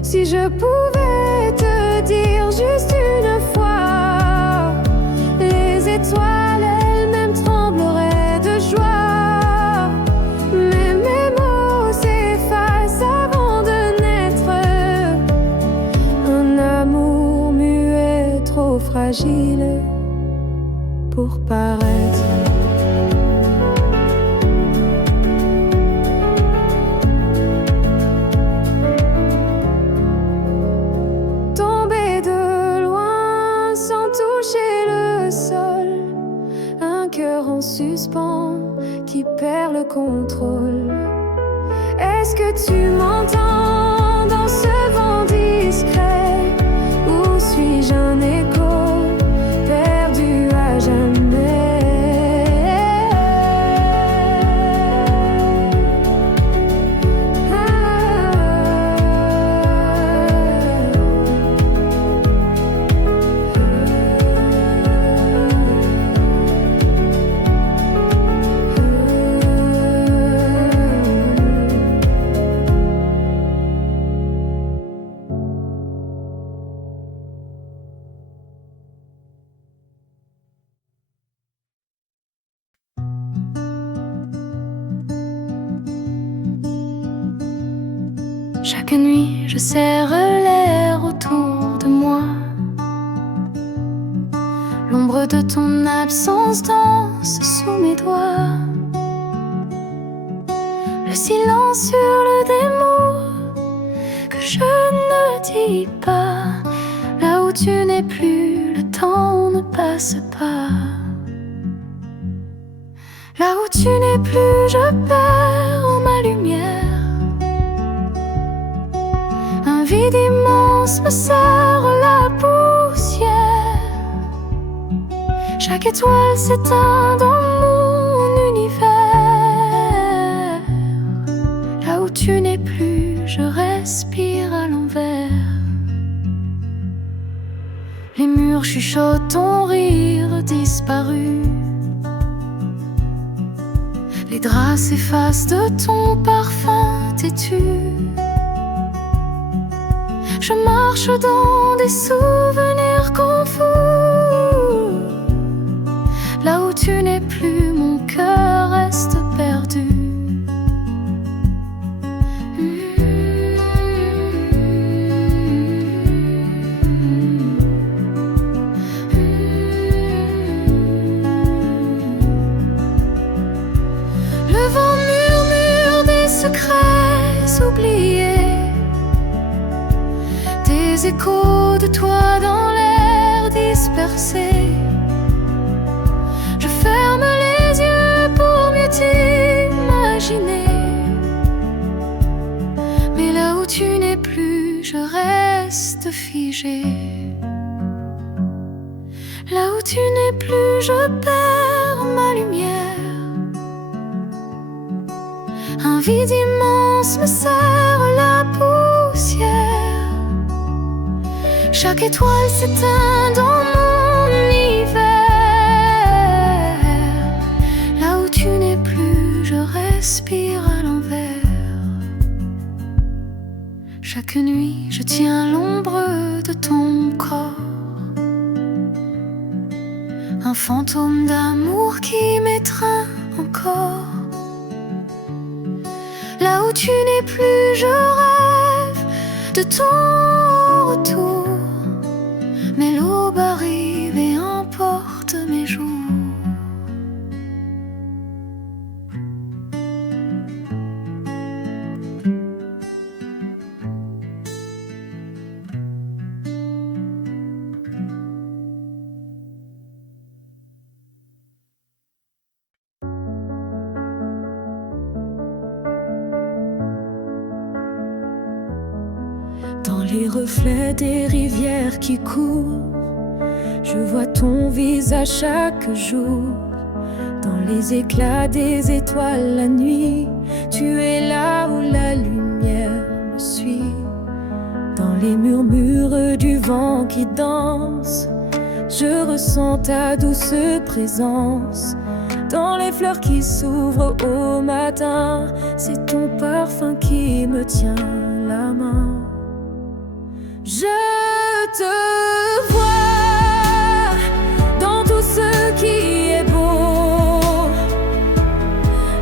Si je pouvais te dire juste une fois, les étoiles elles-mêmes trembleraient de joie. Mais mes mots s'effacent avant de naître, un amour muet trop fragile pour paraître. cœur en suspens qui perd le contrôle. Est-ce que tu m'entends dans ce vent discret, ou suis-je un écho perdu à jamais? Chaque nuit, je serre l'air autour de moi. L'ombre de ton absence danse sous mes doigts. Le silence hurle des mots que je ne dis pas. Là où tu n'es plus, le temps ne passe pas. Là où tu n'es plus, je perds ma lumière. Un vide immense me serre la poussière. Chaque étoile s'éteint dans mon univers. Là où tu n'es plus, je respire à l'envers. Les murs chuchotent ton rire disparu. Les draps s'effacent de ton parfum têtu. Je marche dans des souvenirs confus. Là où tu n'es plus, mon cœur reste perdu. Le vent murmure des secrets oubliés, des échos de toi dans l'air dispersé. Je ferme les yeux pour mieux t'imaginer. Mais là où tu n'es plus, je reste figé. Là où tu n'es plus, je perds ma lumière. Un vide immense me serre la poussière. Chaque étoile s'éteint dans mon univers. Là où tu n'es plus, je respire à l'envers. Chaque nuit, je tiens l'ombre de ton corps. Un fantôme d'amour qui m'étreint encore. Là où tu n'es plus, je rêve de ton retour. Mais l'aube arrive et emporte mes jours. Dans les reflets des rivières qui courent, je vois ton visage chaque jour. Dans les éclats des étoiles la nuit, tu es là où la lumière me suit. Dans les murmures du vent qui danse, je ressens ta douce présence. Dans les fleurs qui s'ouvrent au matin, c'est ton parfum qui me tient la main. Je te vois dans tout ce qui est beau,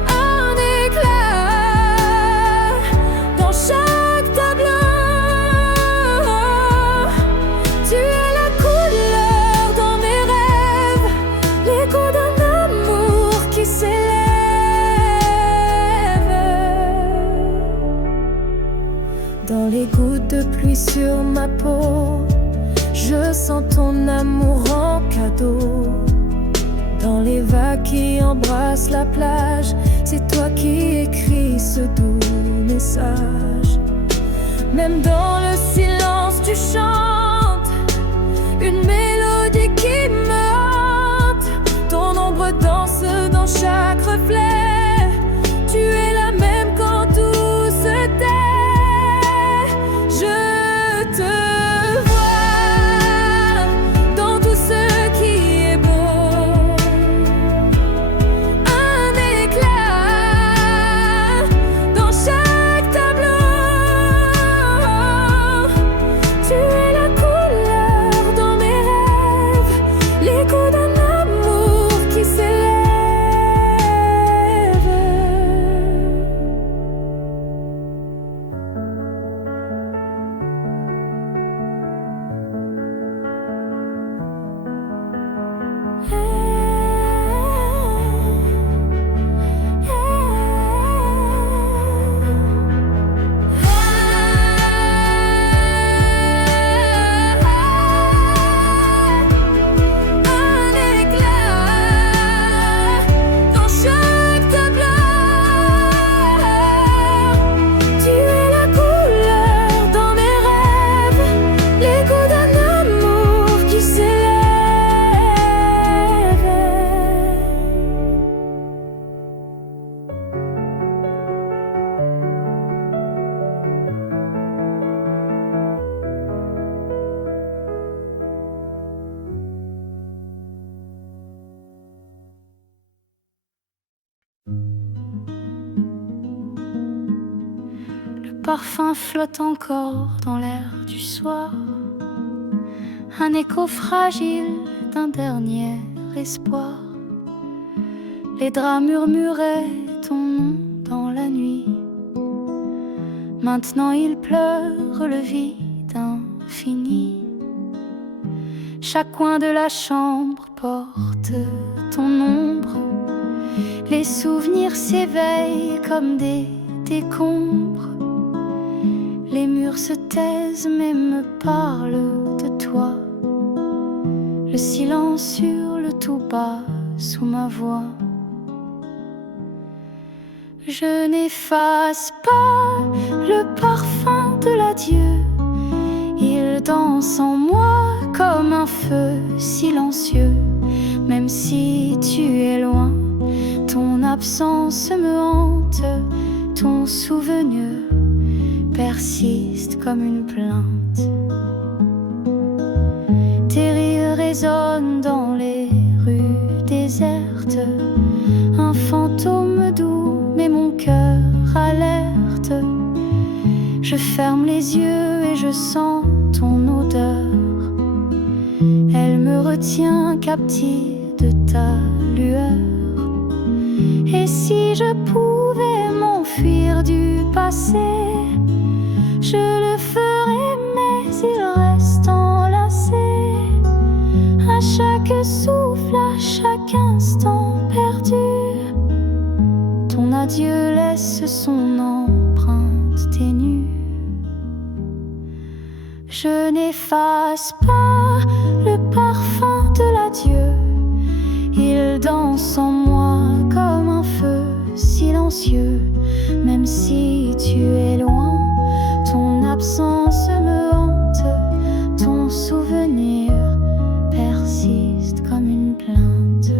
un éclat dans chaque tableau. Tu es la couleur dans mes rêves, l'écho d'un amour qui s'élève. Dans les gouttes de pluie sur ma peau, je sens ton amour en cadeau. Dans les vagues qui embrassent la plage, c'est toi qui écris ce doux message. Même dans le silence tu chantes une mélodie qui me hante. Ton ombre danse dans chaque reflet, tu es la même quand tout se tait. Je te vois dans tout ce qui est beau, un éclat dans chaque tableau. Tu es la couleur dans mes rêves, l'écho d'un amour qui s'élève. Un éclat dans chaque tableau. Tu es la couleur dans mes rêves, l'écho d'un amour qui s'élève. Le parfum flotte encore dans l'air du soir, un écho fragile d'un dernier espoir. Les draps murmuraient ton nom dans la nuit. Maintenant il pleure le vide infini. Chaque coin de la chambre porte ton ombre. Les souvenirs s'éveillent comme des décombres. Les murs se taisent mais me parlent de toi. Le silence hurle tout bas sous ma voix. Je n'efface pas le parfum de l'adieu. Il danse en moi comme un feu silencieux. Même si tu es loin, ton absence me hante. Ton souvenir persiste comme une plainte. Tes rires résonnent dans les rues désertes. Un fantôme doux, mais mon cœur alerte. Je ferme les yeux et je sens ton odeur. Elle me retient captive de ta lueur. Et si je pouvais m'enfuir du passé, je le ferais, mais il reste enlacé. À chaque souffle, à chaque instant perdu, ton adieu laisse son empreinte ténue. Je n'efface pas le parfum de l'adieu. Il danse en moi comme un feu silencieux. Même si tu es loin, ton absence me hante. Ton souvenir persiste comme une plainte.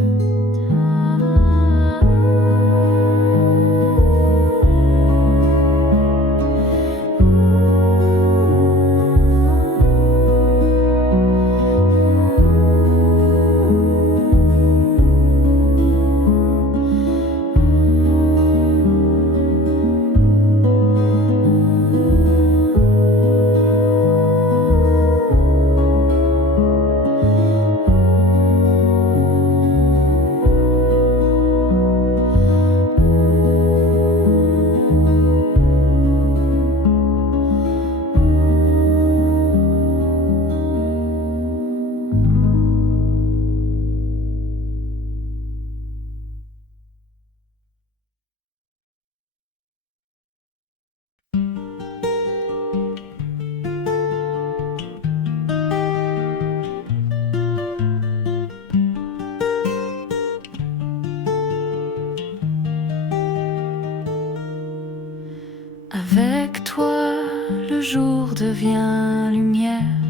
jour devient lumière.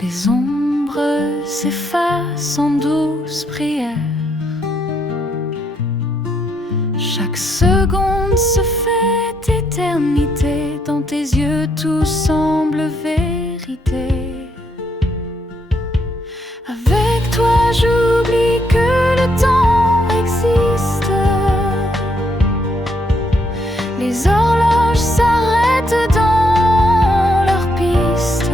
Les ombres s'effacent en douce prière. Chaque seconde se fait éternité. Dans tes yeux tout semble vérité. Avec toi j'oublie que le temps existe. Les horloges s'arrêtent dans leur piste.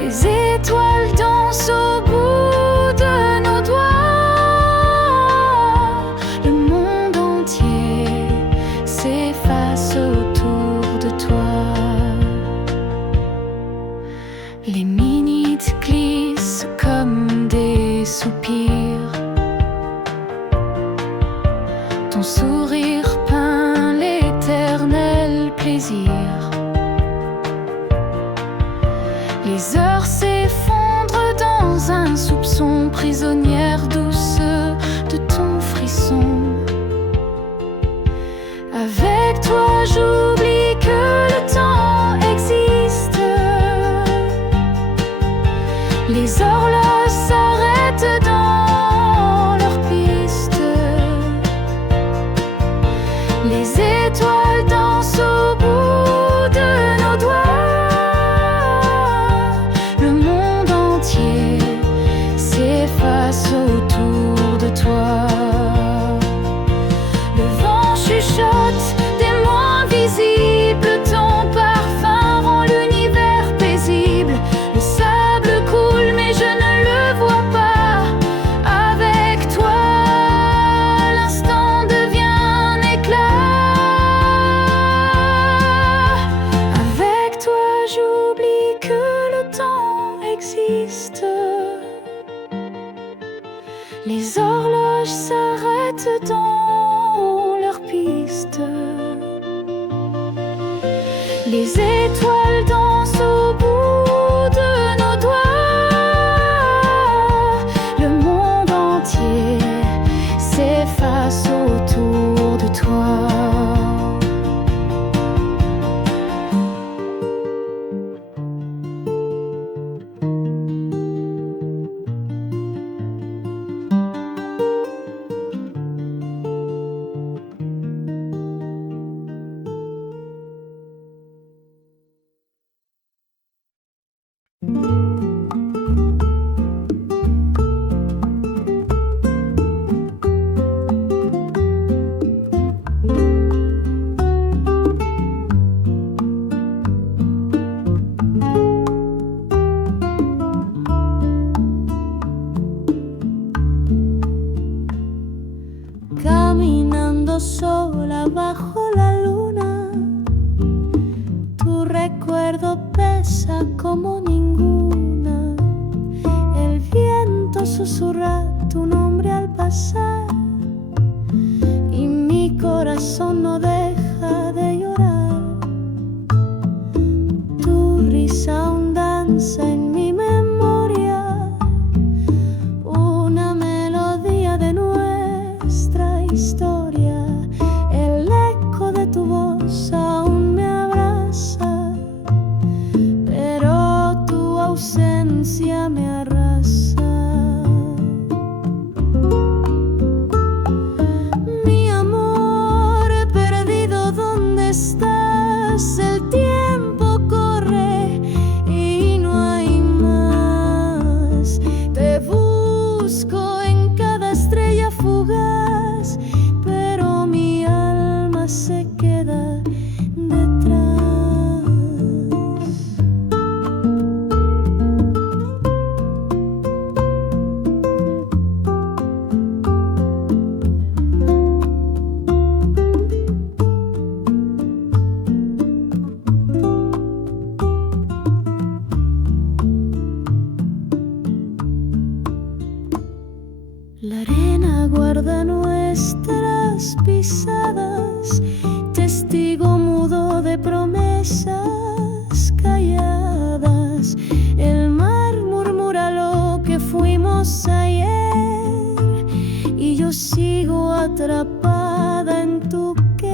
Les étoiles dansent au bout de nos doigts. Le monde entier s'efface autour de toi. Les minutes glissent comme des soupirs. Ton sourire peint l'éternel plaisir. Les heures s'effondrent dans un soupçon, prisonnière douce de ton frisson. Avec toi j'oublie que le temps existe. Les horloges s'arrêtent dans leur piste. Les étoiles dansent au bout de nos doigts. Le monde entier s'efface autour de toi. Le vent chuchote des mots invisibles. Ton parfum rend l'univers paisible. Le sable coule mais je ne le vois pas. Avec toi l'instant devient un éclat. Avec toi j'oublie que le temps existe. Les horloges s'arrêtent dans leur piste. Les étoiles dansent au bout de nos doigts. Le monde entier s'efface autour de toi. Caminando sola bajo la luna, tu recuerdo pesa como ninguna. El viento susurra tu nombre al pasar y mi corazón no deja de llorar. Tu risa aún danza en mi memoria, una melodía de nuestra historia. El eco de tu voz aún me abraza, pero tu ausencia me arrasa. Mi amor perdido, ¿dónde estás? El tiempo corre y no hay más. Te busco en cada estrella fugaz, pero mi alma se queda detrás. La arena guarda nuestras pisadas, testigo mudo de promesas calladas. El mar murmura lo que fuimos ayer y yo sigo atrapada en tu querer.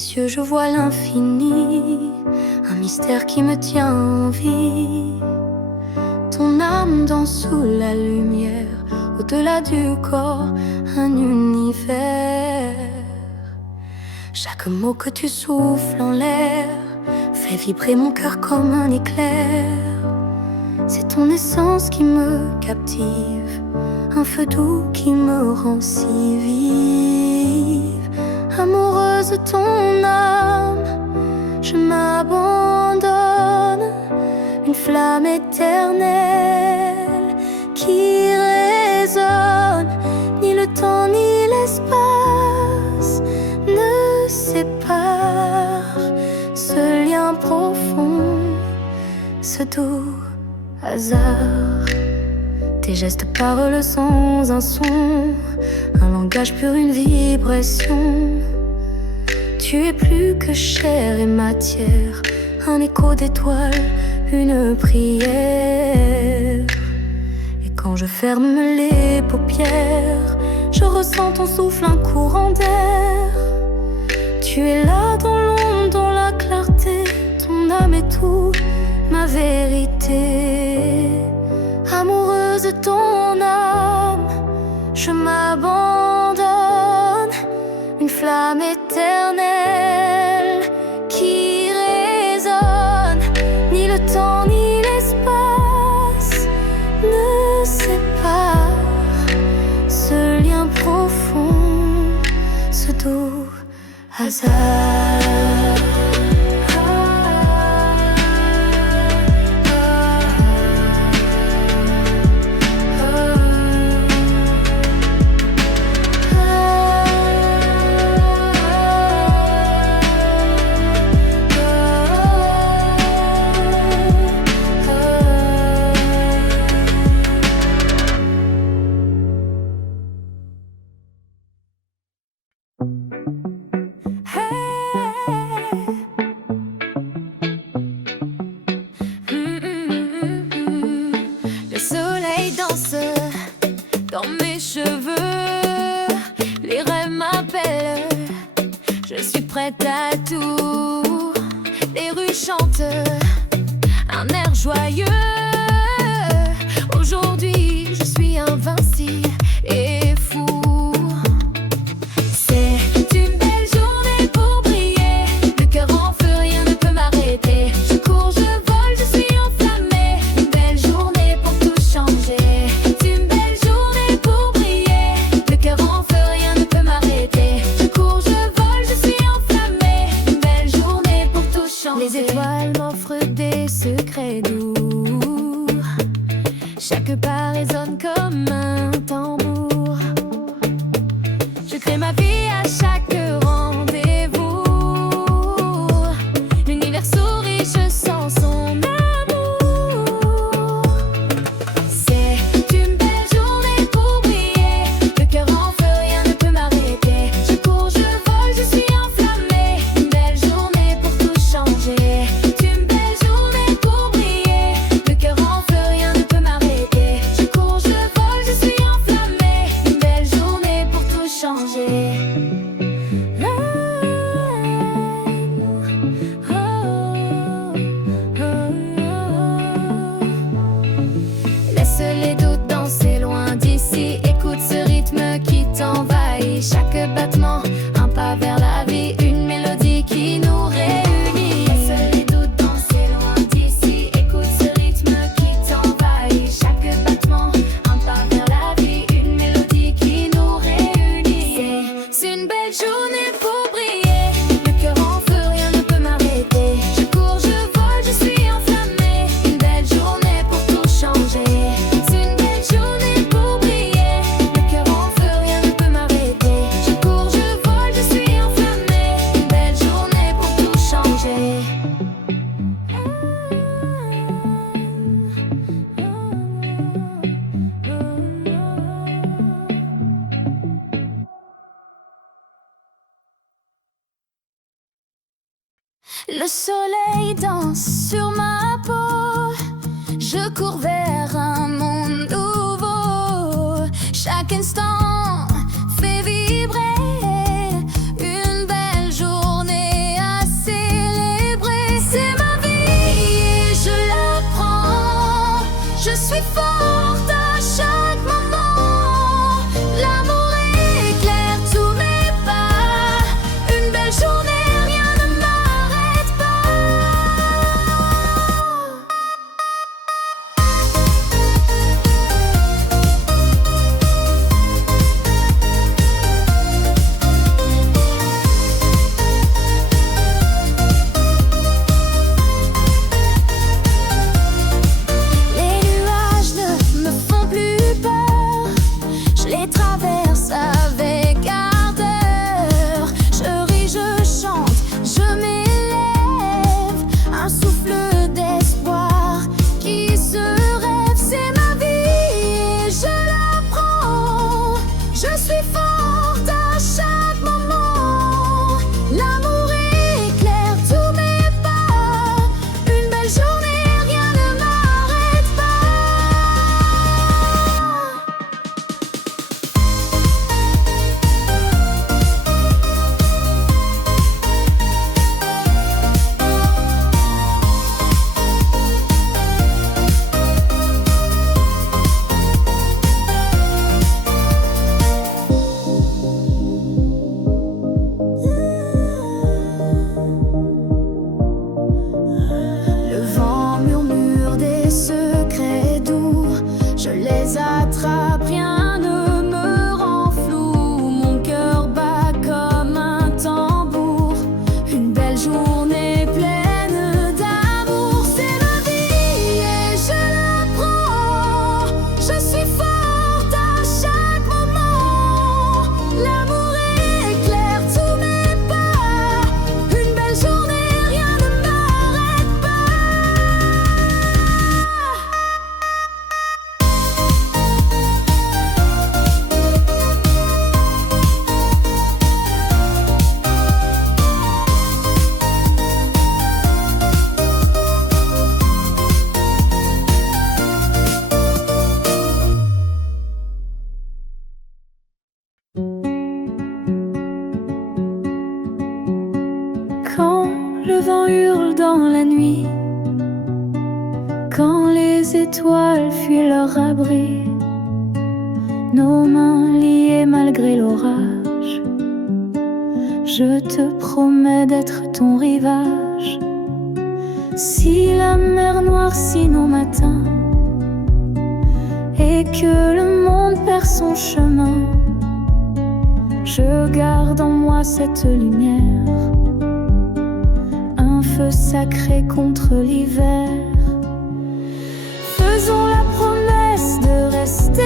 yeux je vois l'infini, un mystère qui me tient en vie. Ton âme danse sous la lumière, au-delà du corps, un univers. Chaque mot que tu souffles en l'air fait vibrer mon cœur comme un éclair. C'est ton essence qui me captive, un feu doux qui me rend si vive. Amoureuse de ton âme, je m'abandonne, une flamme éternelle qui résonne. Ni le temps ni l'espace ne séparent ce lien profond, ce doux hasard. Tes gestes parlent sans un son, un langage pur, une vibration. Tu es plus que chair et matière, un écho d'étoiles, une prière. Et quand je ferme les paupières, je ressens ton souffle, un courant d'air. Tu es là dans l'ombre, dans la clarté, ton âme est tout, ma vérité. Amoureuse de ton âme, je m'abandonne, une flamme éternelle qui résonne. Ni le temps ni l'espace ne séparent ce lien profond, ce doux hasard. Le soleil danse dans mes cheveux, les rêves m'appellent, je suis prête à tout. Les rues chantent un air joyeux. Aujourd'hui je suis invincible et fou. C'est une belle journée pour briller, le cœur en feu, rien ne peut m'arrêter. Je cours, je vole, je suis enflammée, une belle journée pour tout changer. C'est une belle journée pour briller, le cœur en feu, rien ne peut m'arrêter. Je cours, je vole, je suis enflammée, une belle journée pour tout changer. Les étoiles m'offrent des secrets doux, chaque pas résonne comme un tambour. Je crée ma vie à chaque rendez-vous. L'univers sourit, je sens son amour. C'est une belle journée pour briller, le cœur en feu, rien ne peut m'arrêter. Je cours, je vole, je suis enflammée, une belle journée pour tout changer. C'est une belle journée pour briller, le cœur en feu, rien ne peut m'arrêter. Je cours, je vole, je suis enflammée, une belle journée pour tout changer. Laisse les doutes danser loin d'ici, écoute ce rythme qui t'envahit. Chaque battement, un pas vers la vie, une mélodie qui nous réunit. Laisse les doutes danser loin d'ici, écoute ce rythme qui t'envahit. Chaque battement, un pas vers la vie, une mélodie qui nous réunit. C'est une belle journée pour briller, le cœur en feu, rien ne peut m'arrêter. Je cours, je vole, je suis enflammée, une belle journée pour tout changer. C'est une belle journée pour briller, le cœur en feu, rien ne peut m'arrêter. Je cours, je vole, je suis enflammée, une belle journée pour tout changer. Le soleil danse sur ma peau, je cours vers un monde nouveau. Chaque instant fait vibrer une belle journée le vent hurle dans la nuit. Quand les étoiles fuient leur abri, nos mains liées malgré l'orage, je te promets d'être ton rivage. Si la mer noircit nos matins et que le monde perd son chemin, je garde en moi cette lumière, un feu sacré contre l'hiver. Faisons la promesse de rester,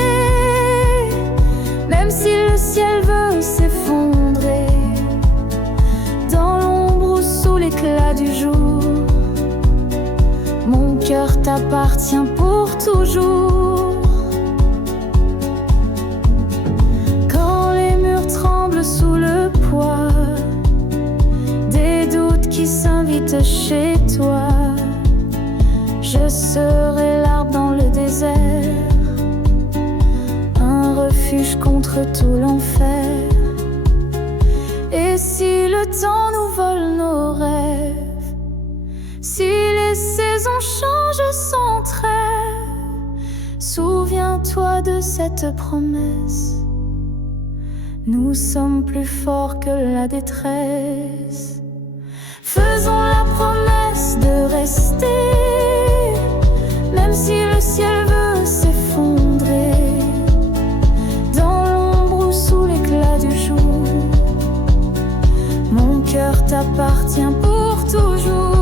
même si le ciel veut s'effondrer, dans l'ombre ou sous l'éclat du jour. Mon cœur t'appartient pour toujours. Quand les murs tremblent sous le poids des doutes qui s'invitent chez toi, je serai l'arbre dans le désert, un refuge contre tout l'enfer. Et si le temps nous vole nos rêves, si les saisons changent sans trêve, souviens-toi de cette promesse, nous sommes plus forts que la détresse. Faisons la promesse de rester, même si le ciel veut s'effondrer, dans l'ombre ou sous l'éclat du jour. Mon cœur t'appartient pour toujours.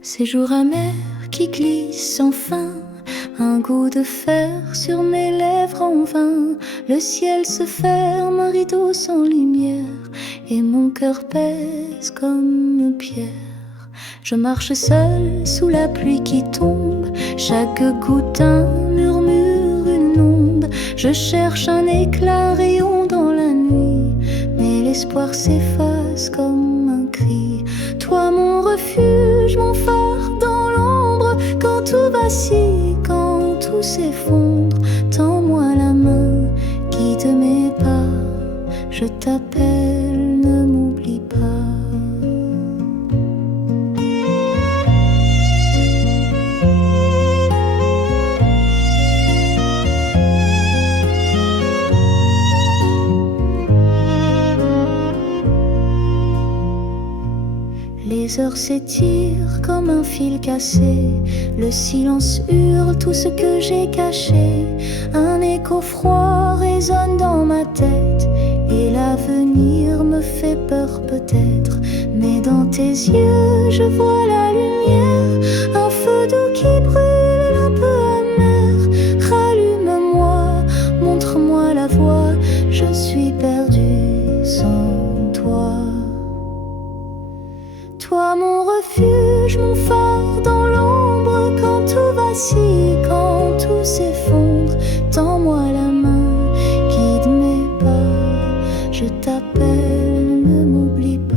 Ces jours amers qui glissent sans fin, un goût de fer sur mes lèvres en vain. Le ciel se ferme, un rideau sans lumière, et mon cœur pèse comme une pierre. Je marche seule sous la pluie qui tombe, chaque goutte murmure une onde. Je cherche un éclat, rayon dans la nuit, mais l'espoir s'efface comme un cri. Toi mon refuge, mon phare dans l'ombre, quand tout vacille, quand tout s'effondre, tends-moi la main, guide mes pas, je t'appelle, ne m'oublie pas. Les heures s'étirent comme un fil cassé, le silence hurle tout ce que j'ai caché. Un écho froid résonne dans ma tête, et l'avenir me fait peur peut-être. Mais dans tes yeux je vois la lumière, un feu doux qui brûle un peu amer. Rallume-moi, montre-moi la voie, je suis perdu sans toi. Toi mon refuge, mon phare dans l'ombre, quand tout vacille, quand tout s'effondre, tends-moi la main, guide mes pas, je t'appelle, ne m'oublie pas.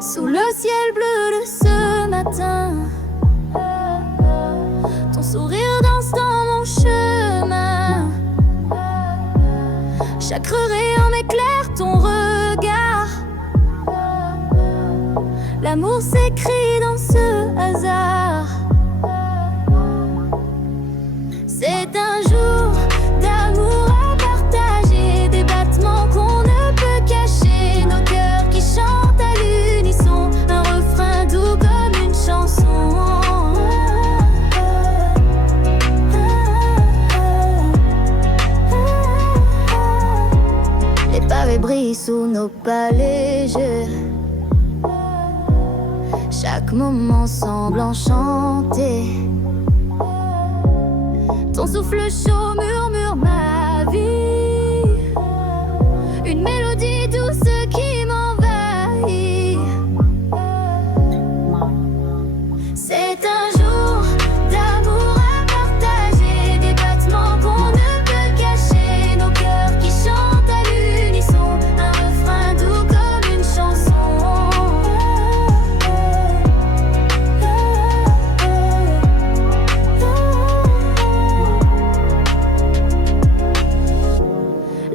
Sous le ciel bleu de ce matin, ton sourire danse dans mon chemin. Chaque rayon éclaire ton regard. L'amour s'écrit dans ce nos pas légers. Chaque moment semble enchanté. Ton souffle chaud murmure ma vie. Une mélodie douce qui m'envahit. C'est un jour d'amour à partager, des battements qu'on ne peut cacher, nos cœurs qui chantent à l'unisson, un refrain doux comme une chanson.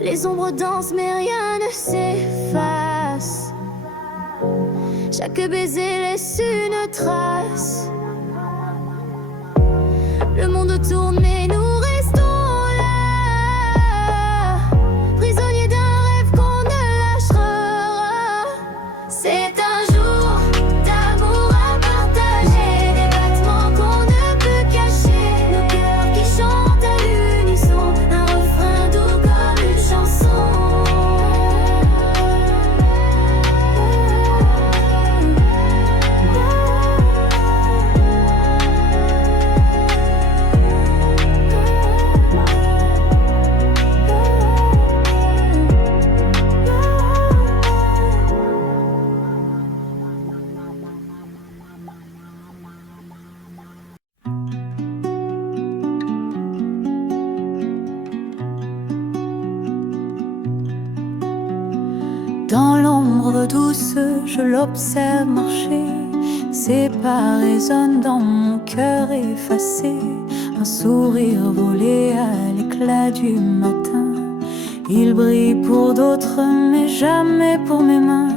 Les ombres dansent mais rien ne s'efface. Chaque baiser laisse une trace. Le monde tourne mais nous restons là, prisonniers d'un rêve qu'on ne lâchera. C'est un jour d'amour à partager, des battements qu'on ne peut cacher, nos cœurs qui chantent à l'unisson, un refrain doux comme une chanson. Dans l'ombre douce, je l'observe marcher. Ses pas résonnent dans mon cœur effacé. Un sourire volé à l'éclat du matin. Il brille pour d'autres, mais jamais pour mes mains.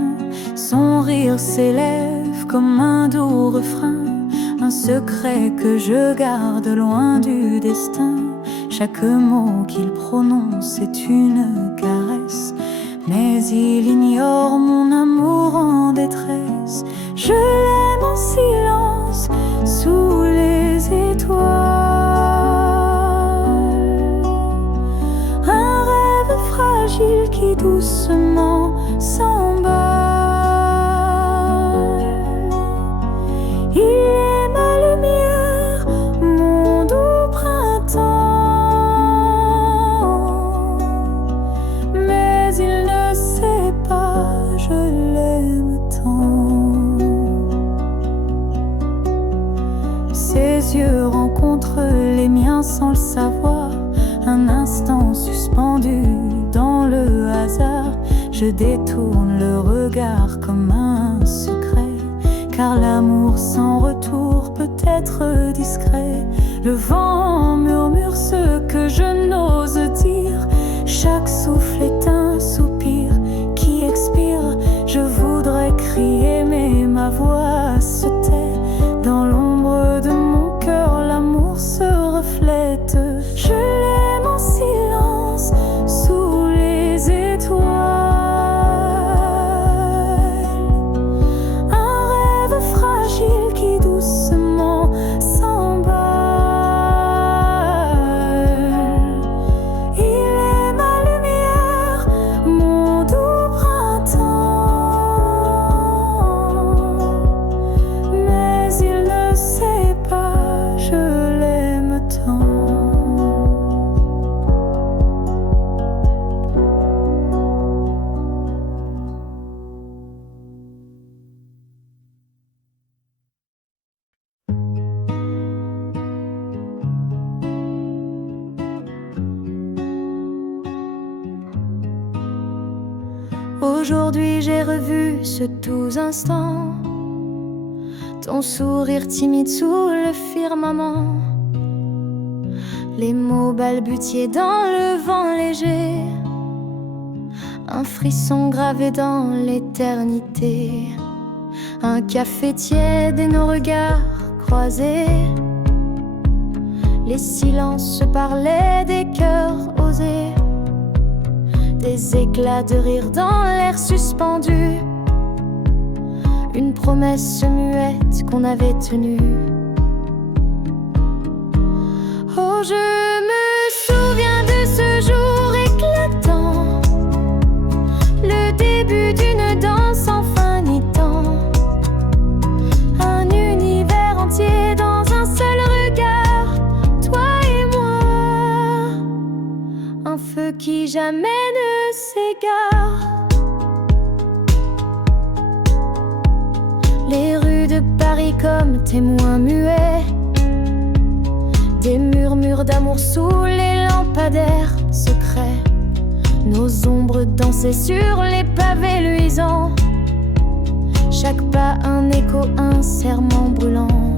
Son rire s'élève comme un doux refrain. Un secret que je garde loin du destin. Chaque mot qu'il prononce est une caresse. Mais il ignore mon amour en détresse. Je l'aime en silence sous les étoiles. Un rêve fragile qui doucement s'emballe. Il est ma lumière, mon doux printemps. Mais il ne sait pas, je l'aime tant. Ses yeux rencontrent les miens sans le savoir. Un instant suspendu dans le hasard. Je détourne le regard comme un secret. Car l'amour sans retour peut être discret. Le vent murmure ce que je n'ose dire. Chaque souffle est un soupir qui expire. Je voudrais crier mais ma voix se tait. Dans l'ombre de mon cœur, l'amour se reflète. Je l'aime en silence sous les étoiles. Un rêve fragile qui doucement s'emballe. Il est ma lumière, mon doux printemps. Mais il ne sait pas, je l'aime tant. Aujourd'hui j'ai revu ce doux instant, ton sourire timide sous le firmament, les mots balbutiés dans le vent léger, un frisson gravé dans l'éternité, un café tiède et nos regards croisés. Les silences se parlaient, des cœurs osés, des éclats de rire dans l'air suspendu, une promesse muette qu'on avait tenue. Oh, je me souviens de ce jour éclatant, le début qui jamais ne s'égare. Les rues de Paris comme témoins muets, des murmures d'amour sous les lampadaires secrets. Nos ombres dansaient sur les pavés luisants, chaque pas un écho, un serment brûlant.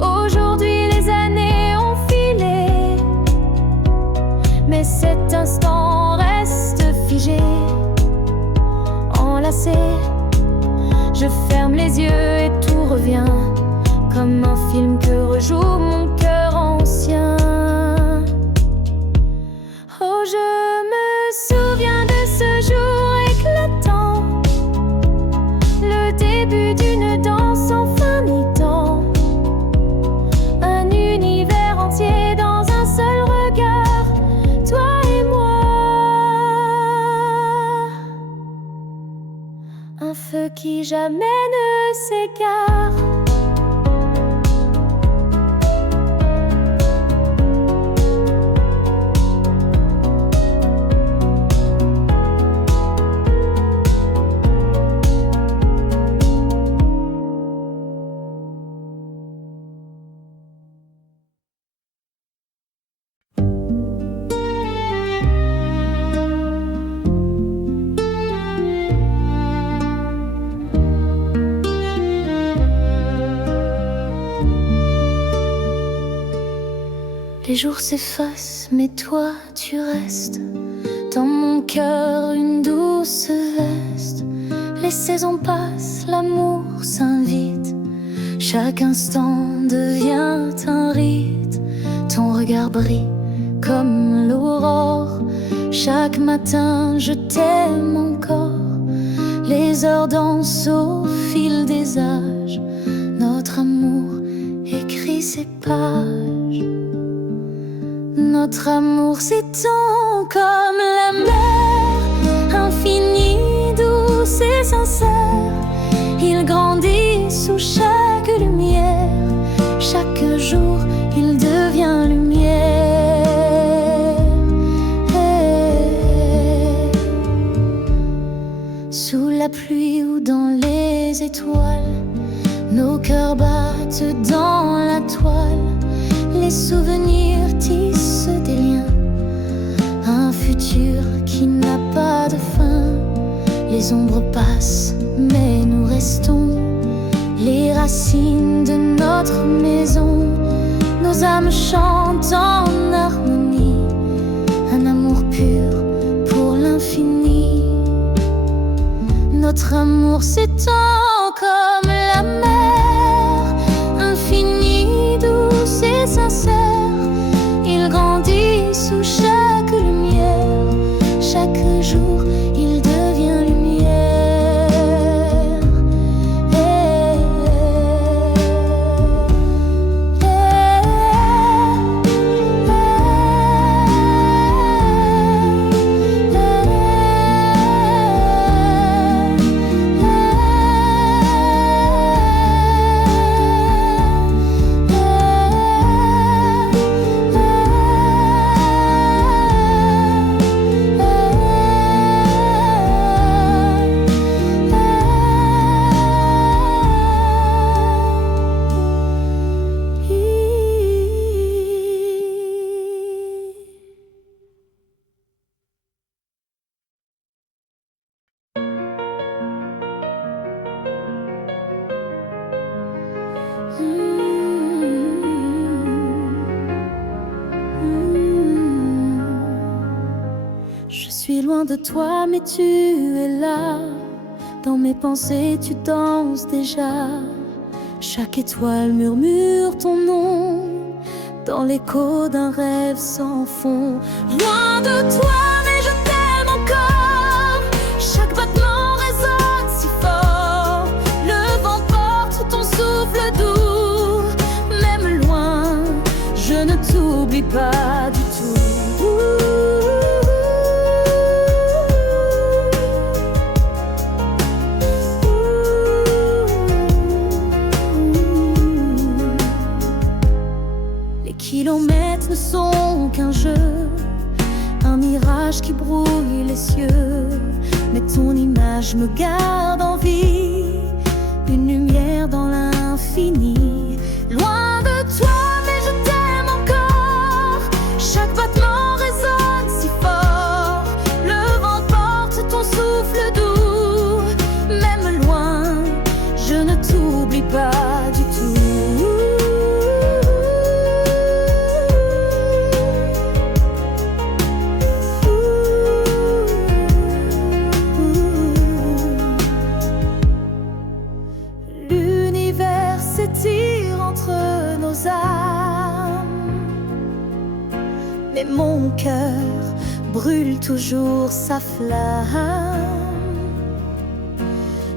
Aujourd'hui les années ont filé, mais cet instant reste figé, enlacé. Je ferme les yeux et tout revient, comme un film que rejoue mon cœur ancien. Oh, je me souviens de ce jour éclatant, le début d'une danse sans fin ni temps. Un univers entier dans un seul regard, toi et moi. Un feu qui jamais ne s'égare. Les jours s'effacent, mais toi tu restes dans mon cœur, une douce veste. Les saisons passent, l'amour s'invite, chaque instant devient un rite. Ton regard brille comme l'aurore, chaque matin je t'aime encore. Les heures dansent au fil des âges, notre amour écrit ses pages. Notre amour s'étend comme la mer, infinie, douce et sincère. Il grandit sous chaque lumière, chaque jour il devient lumière. Sous la pluie ou dans les étoiles, nos cœurs battent dans la toile. Les souvenirs tissent des liens, un futur qui n'a pas de fin. Les ombres passent, mais nous restons les racines de notre maison. Nos âmes chantent en harmonie, un amour pur pour l'infini. Notre amour s'étend comme la mer, infinie, douce et sincère. Il grandit sous chaque lumière, chaque jour il devient lumière. Je suis loin de toi, mais tu es là. Dans mes pensées, tu danses déjà. Chaque étoile murmure ton nom dans l'écho d'un rêve sans fond. Loin de toi, mais je t'aime encore. Chaque battement résonne si fort. Le vent porte ton souffle doux. Même loin, je ne t'oublie pas du tout. Les kilomètres ne sont qu'un jeu, un mirage qui brouille les cieux. Mais ton image me garde en vie, une lumière dans l'infini. Loin de toi, mais je t'aime encore. Chaque battement résonne si fort. Le vent porte ton souffle doux. Même loin, je ne t'oublie pas du tout. L'univers s'étire entre nos âmes, mais mon cœur brûle toujours sa flamme.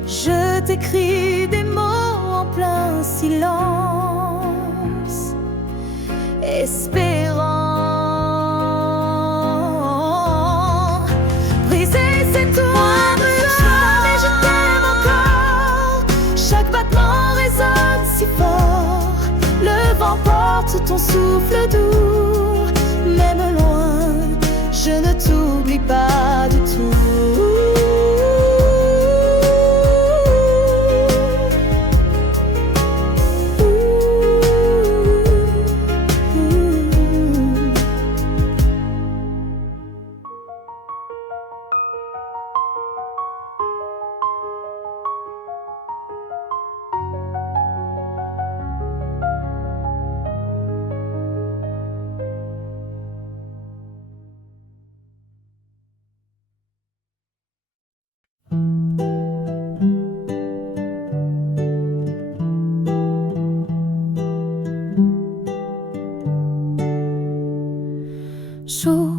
Je t'écris des mots en plein silence, espérant briser ces toits brûlants. Mais je t'aime encore. Chaque battement résonne si fort. Le vent porte ton souffle doux. Même loin, je ne t'oublie pas du tout. Sous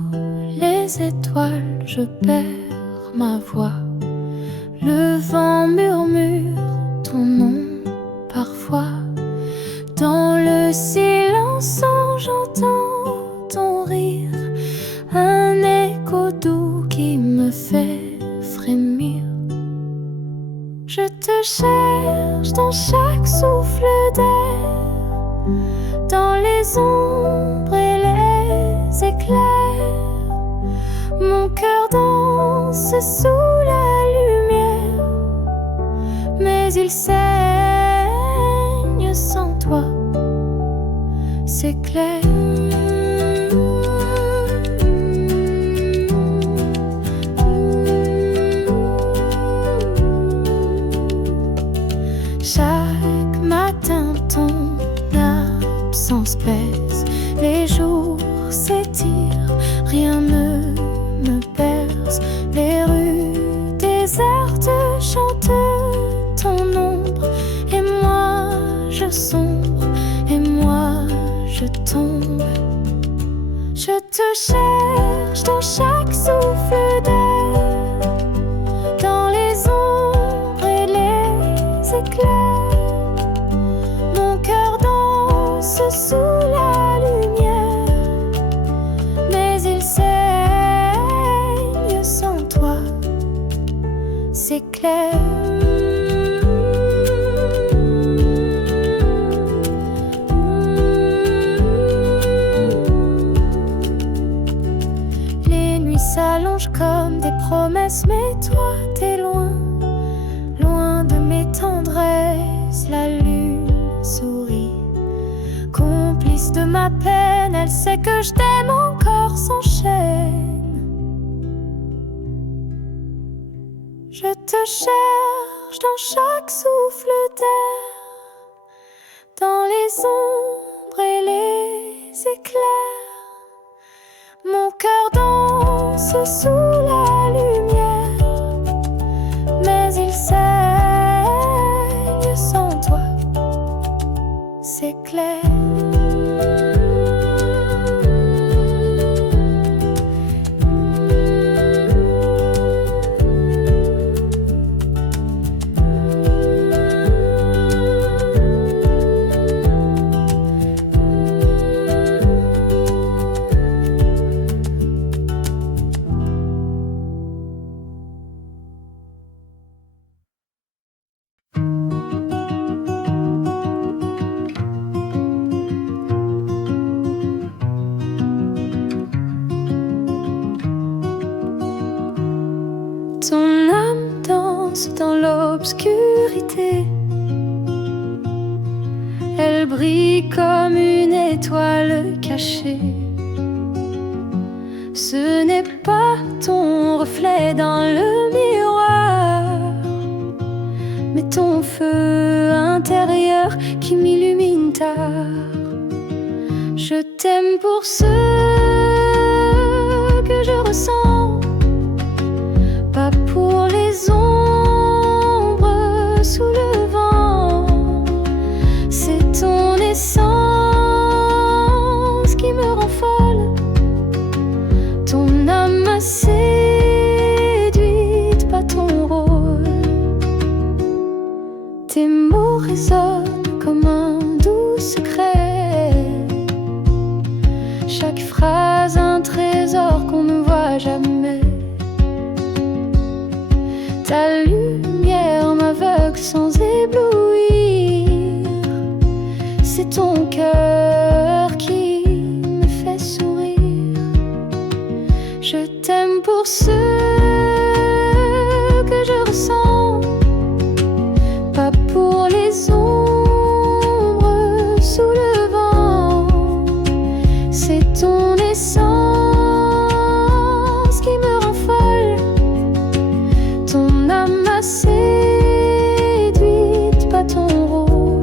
les étoiles, je perds ma voix. Le vent murmure ton nom parfois. Dans le silence, j'entends ton rire, un écho doux qui me fait frémir. Je te cherche dans chaque souffle d'air, dans les ombres et les éclairs. Mon cœur danse sous la lumière, mais il saigne sans toi, c'est clair. Chaque matin ton absence pèse, les jours s'étirent, rien ne me berce. Les rues désertes chantent ton ombre, et moi je sombre, et moi je tombe. Je te cherche dans chaque souffle d'air, dans les ombres et les éclairs. Mon cœur danse sous la lumière, mais il saigne sans toi, c'est clair. Les nuits s'allongent comme des promesses, mais toi t'es loin, loin de mes tendresses. La lune sourit, complice de ma peine, elle sait que je t'aime encore sans chaîne. Je te cherche dans chaque souffle d'air, dans les ombres et les éclairs. Mon cœur danse sous la lumière, mais il saigne sans toi, c'est clair. l'obscurité. Elle brille comme une étoile cachée. Ce n'est pas ton reflet dans le miroir, mais ton feu intérieur qui m'illumine tard. Je t'aime pour ce que je ressens, pas pour les ombres sous le vent. C'est ton essence qui me rend folle, ton âme m'a séduite, pas ton rôle. Tes mots résonnent comme un doux secret, chaque phrase un trésor qu'on ne voit jamais. Ta lumière m'aveugle sans éblouir, c'est ton cœur qui me fait sourire. Je t'aime pour ce que je ressens, pas pour les ombres sous le vent. C'est ton essence qui me rend folle, ton âme m'a séduite, pas ton rôle.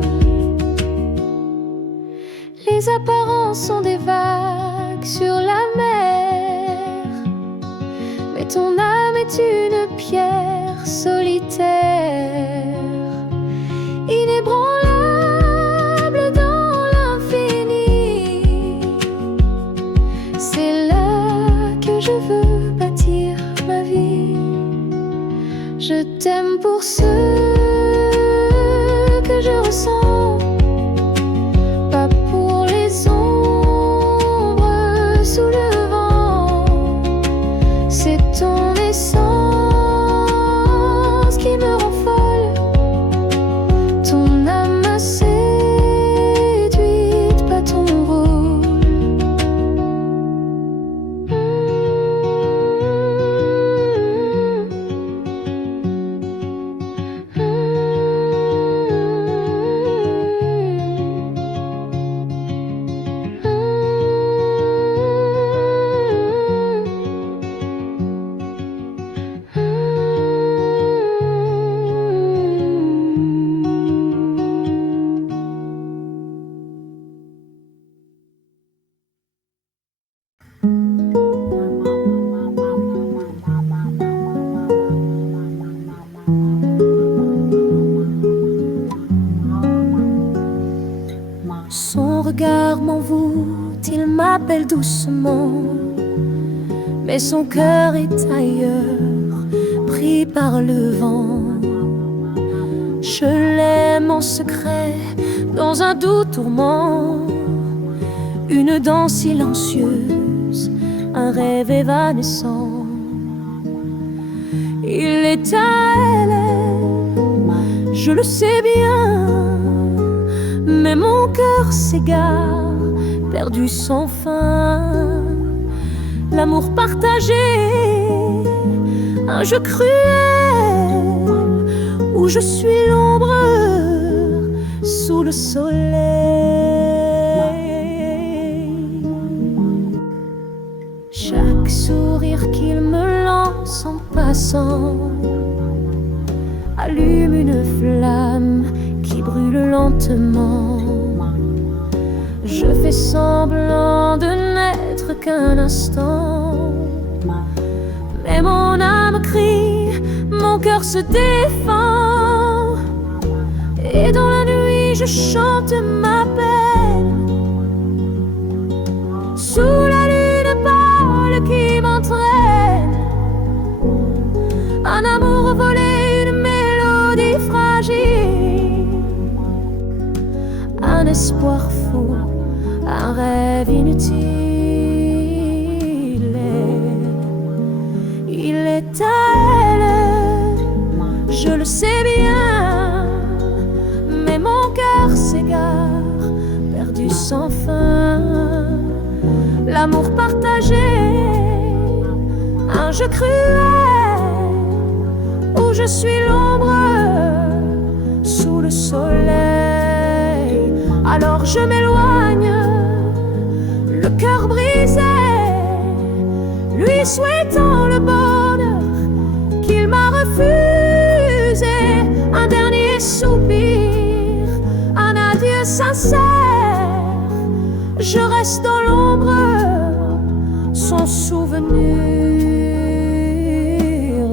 Les apparences sont des vagues sur la mer, mais ton âme est une pierre solitaire, inébranlable dans l'infini. C'est là que je veux bâtir ma vie. Je t'aime pour ce que je ressens, pas pour les ombres sous le vent. C'est ton essence qui me rend folle, ton âme m'a séduite, pas ton rôle. Son regard m'envoûte, il m'appelle doucement, mais son cœur est ailleurs, pris par le vent. Je l'aime en secret, dans un doux tourment, une danse silencieuse, un rêve évanescent. Il est à elle, je le sais bien, mais mon cœur s'égare, perdu sans fin. L'amour partagé, un jeu cruel, où je suis l'ombre sous le soleil. Chaque sourire qu'il me lance en passant allume une flamme qui brûle lentement. Je fais semblant de n'être qu'un instant, mais mon âme crie, mon cœur se défend, et dans la nuit je chante ma peine, sous la lune pâle qui m'entraîne. Un amour volé, une mélodie fragile, un espoir fou, un rêve inutile. Il est à elle, je le sais bien, mais mon cœur s'égare, perdu sans fin. L'amour partagé, un jeu cruel, où je suis l'ombre soleil. Alors je m'éloigne, le cœur brisé, lui souhaitant le bonheur qu'il m'a refusé. Un dernier soupir, un adieu sincère. Je reste dans l'ombre, son souvenir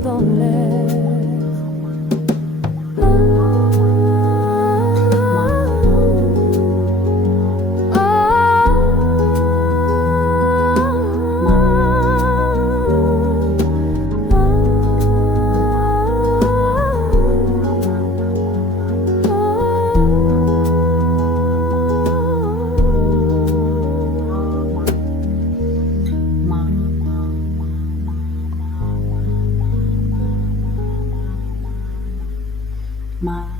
dans l'air. My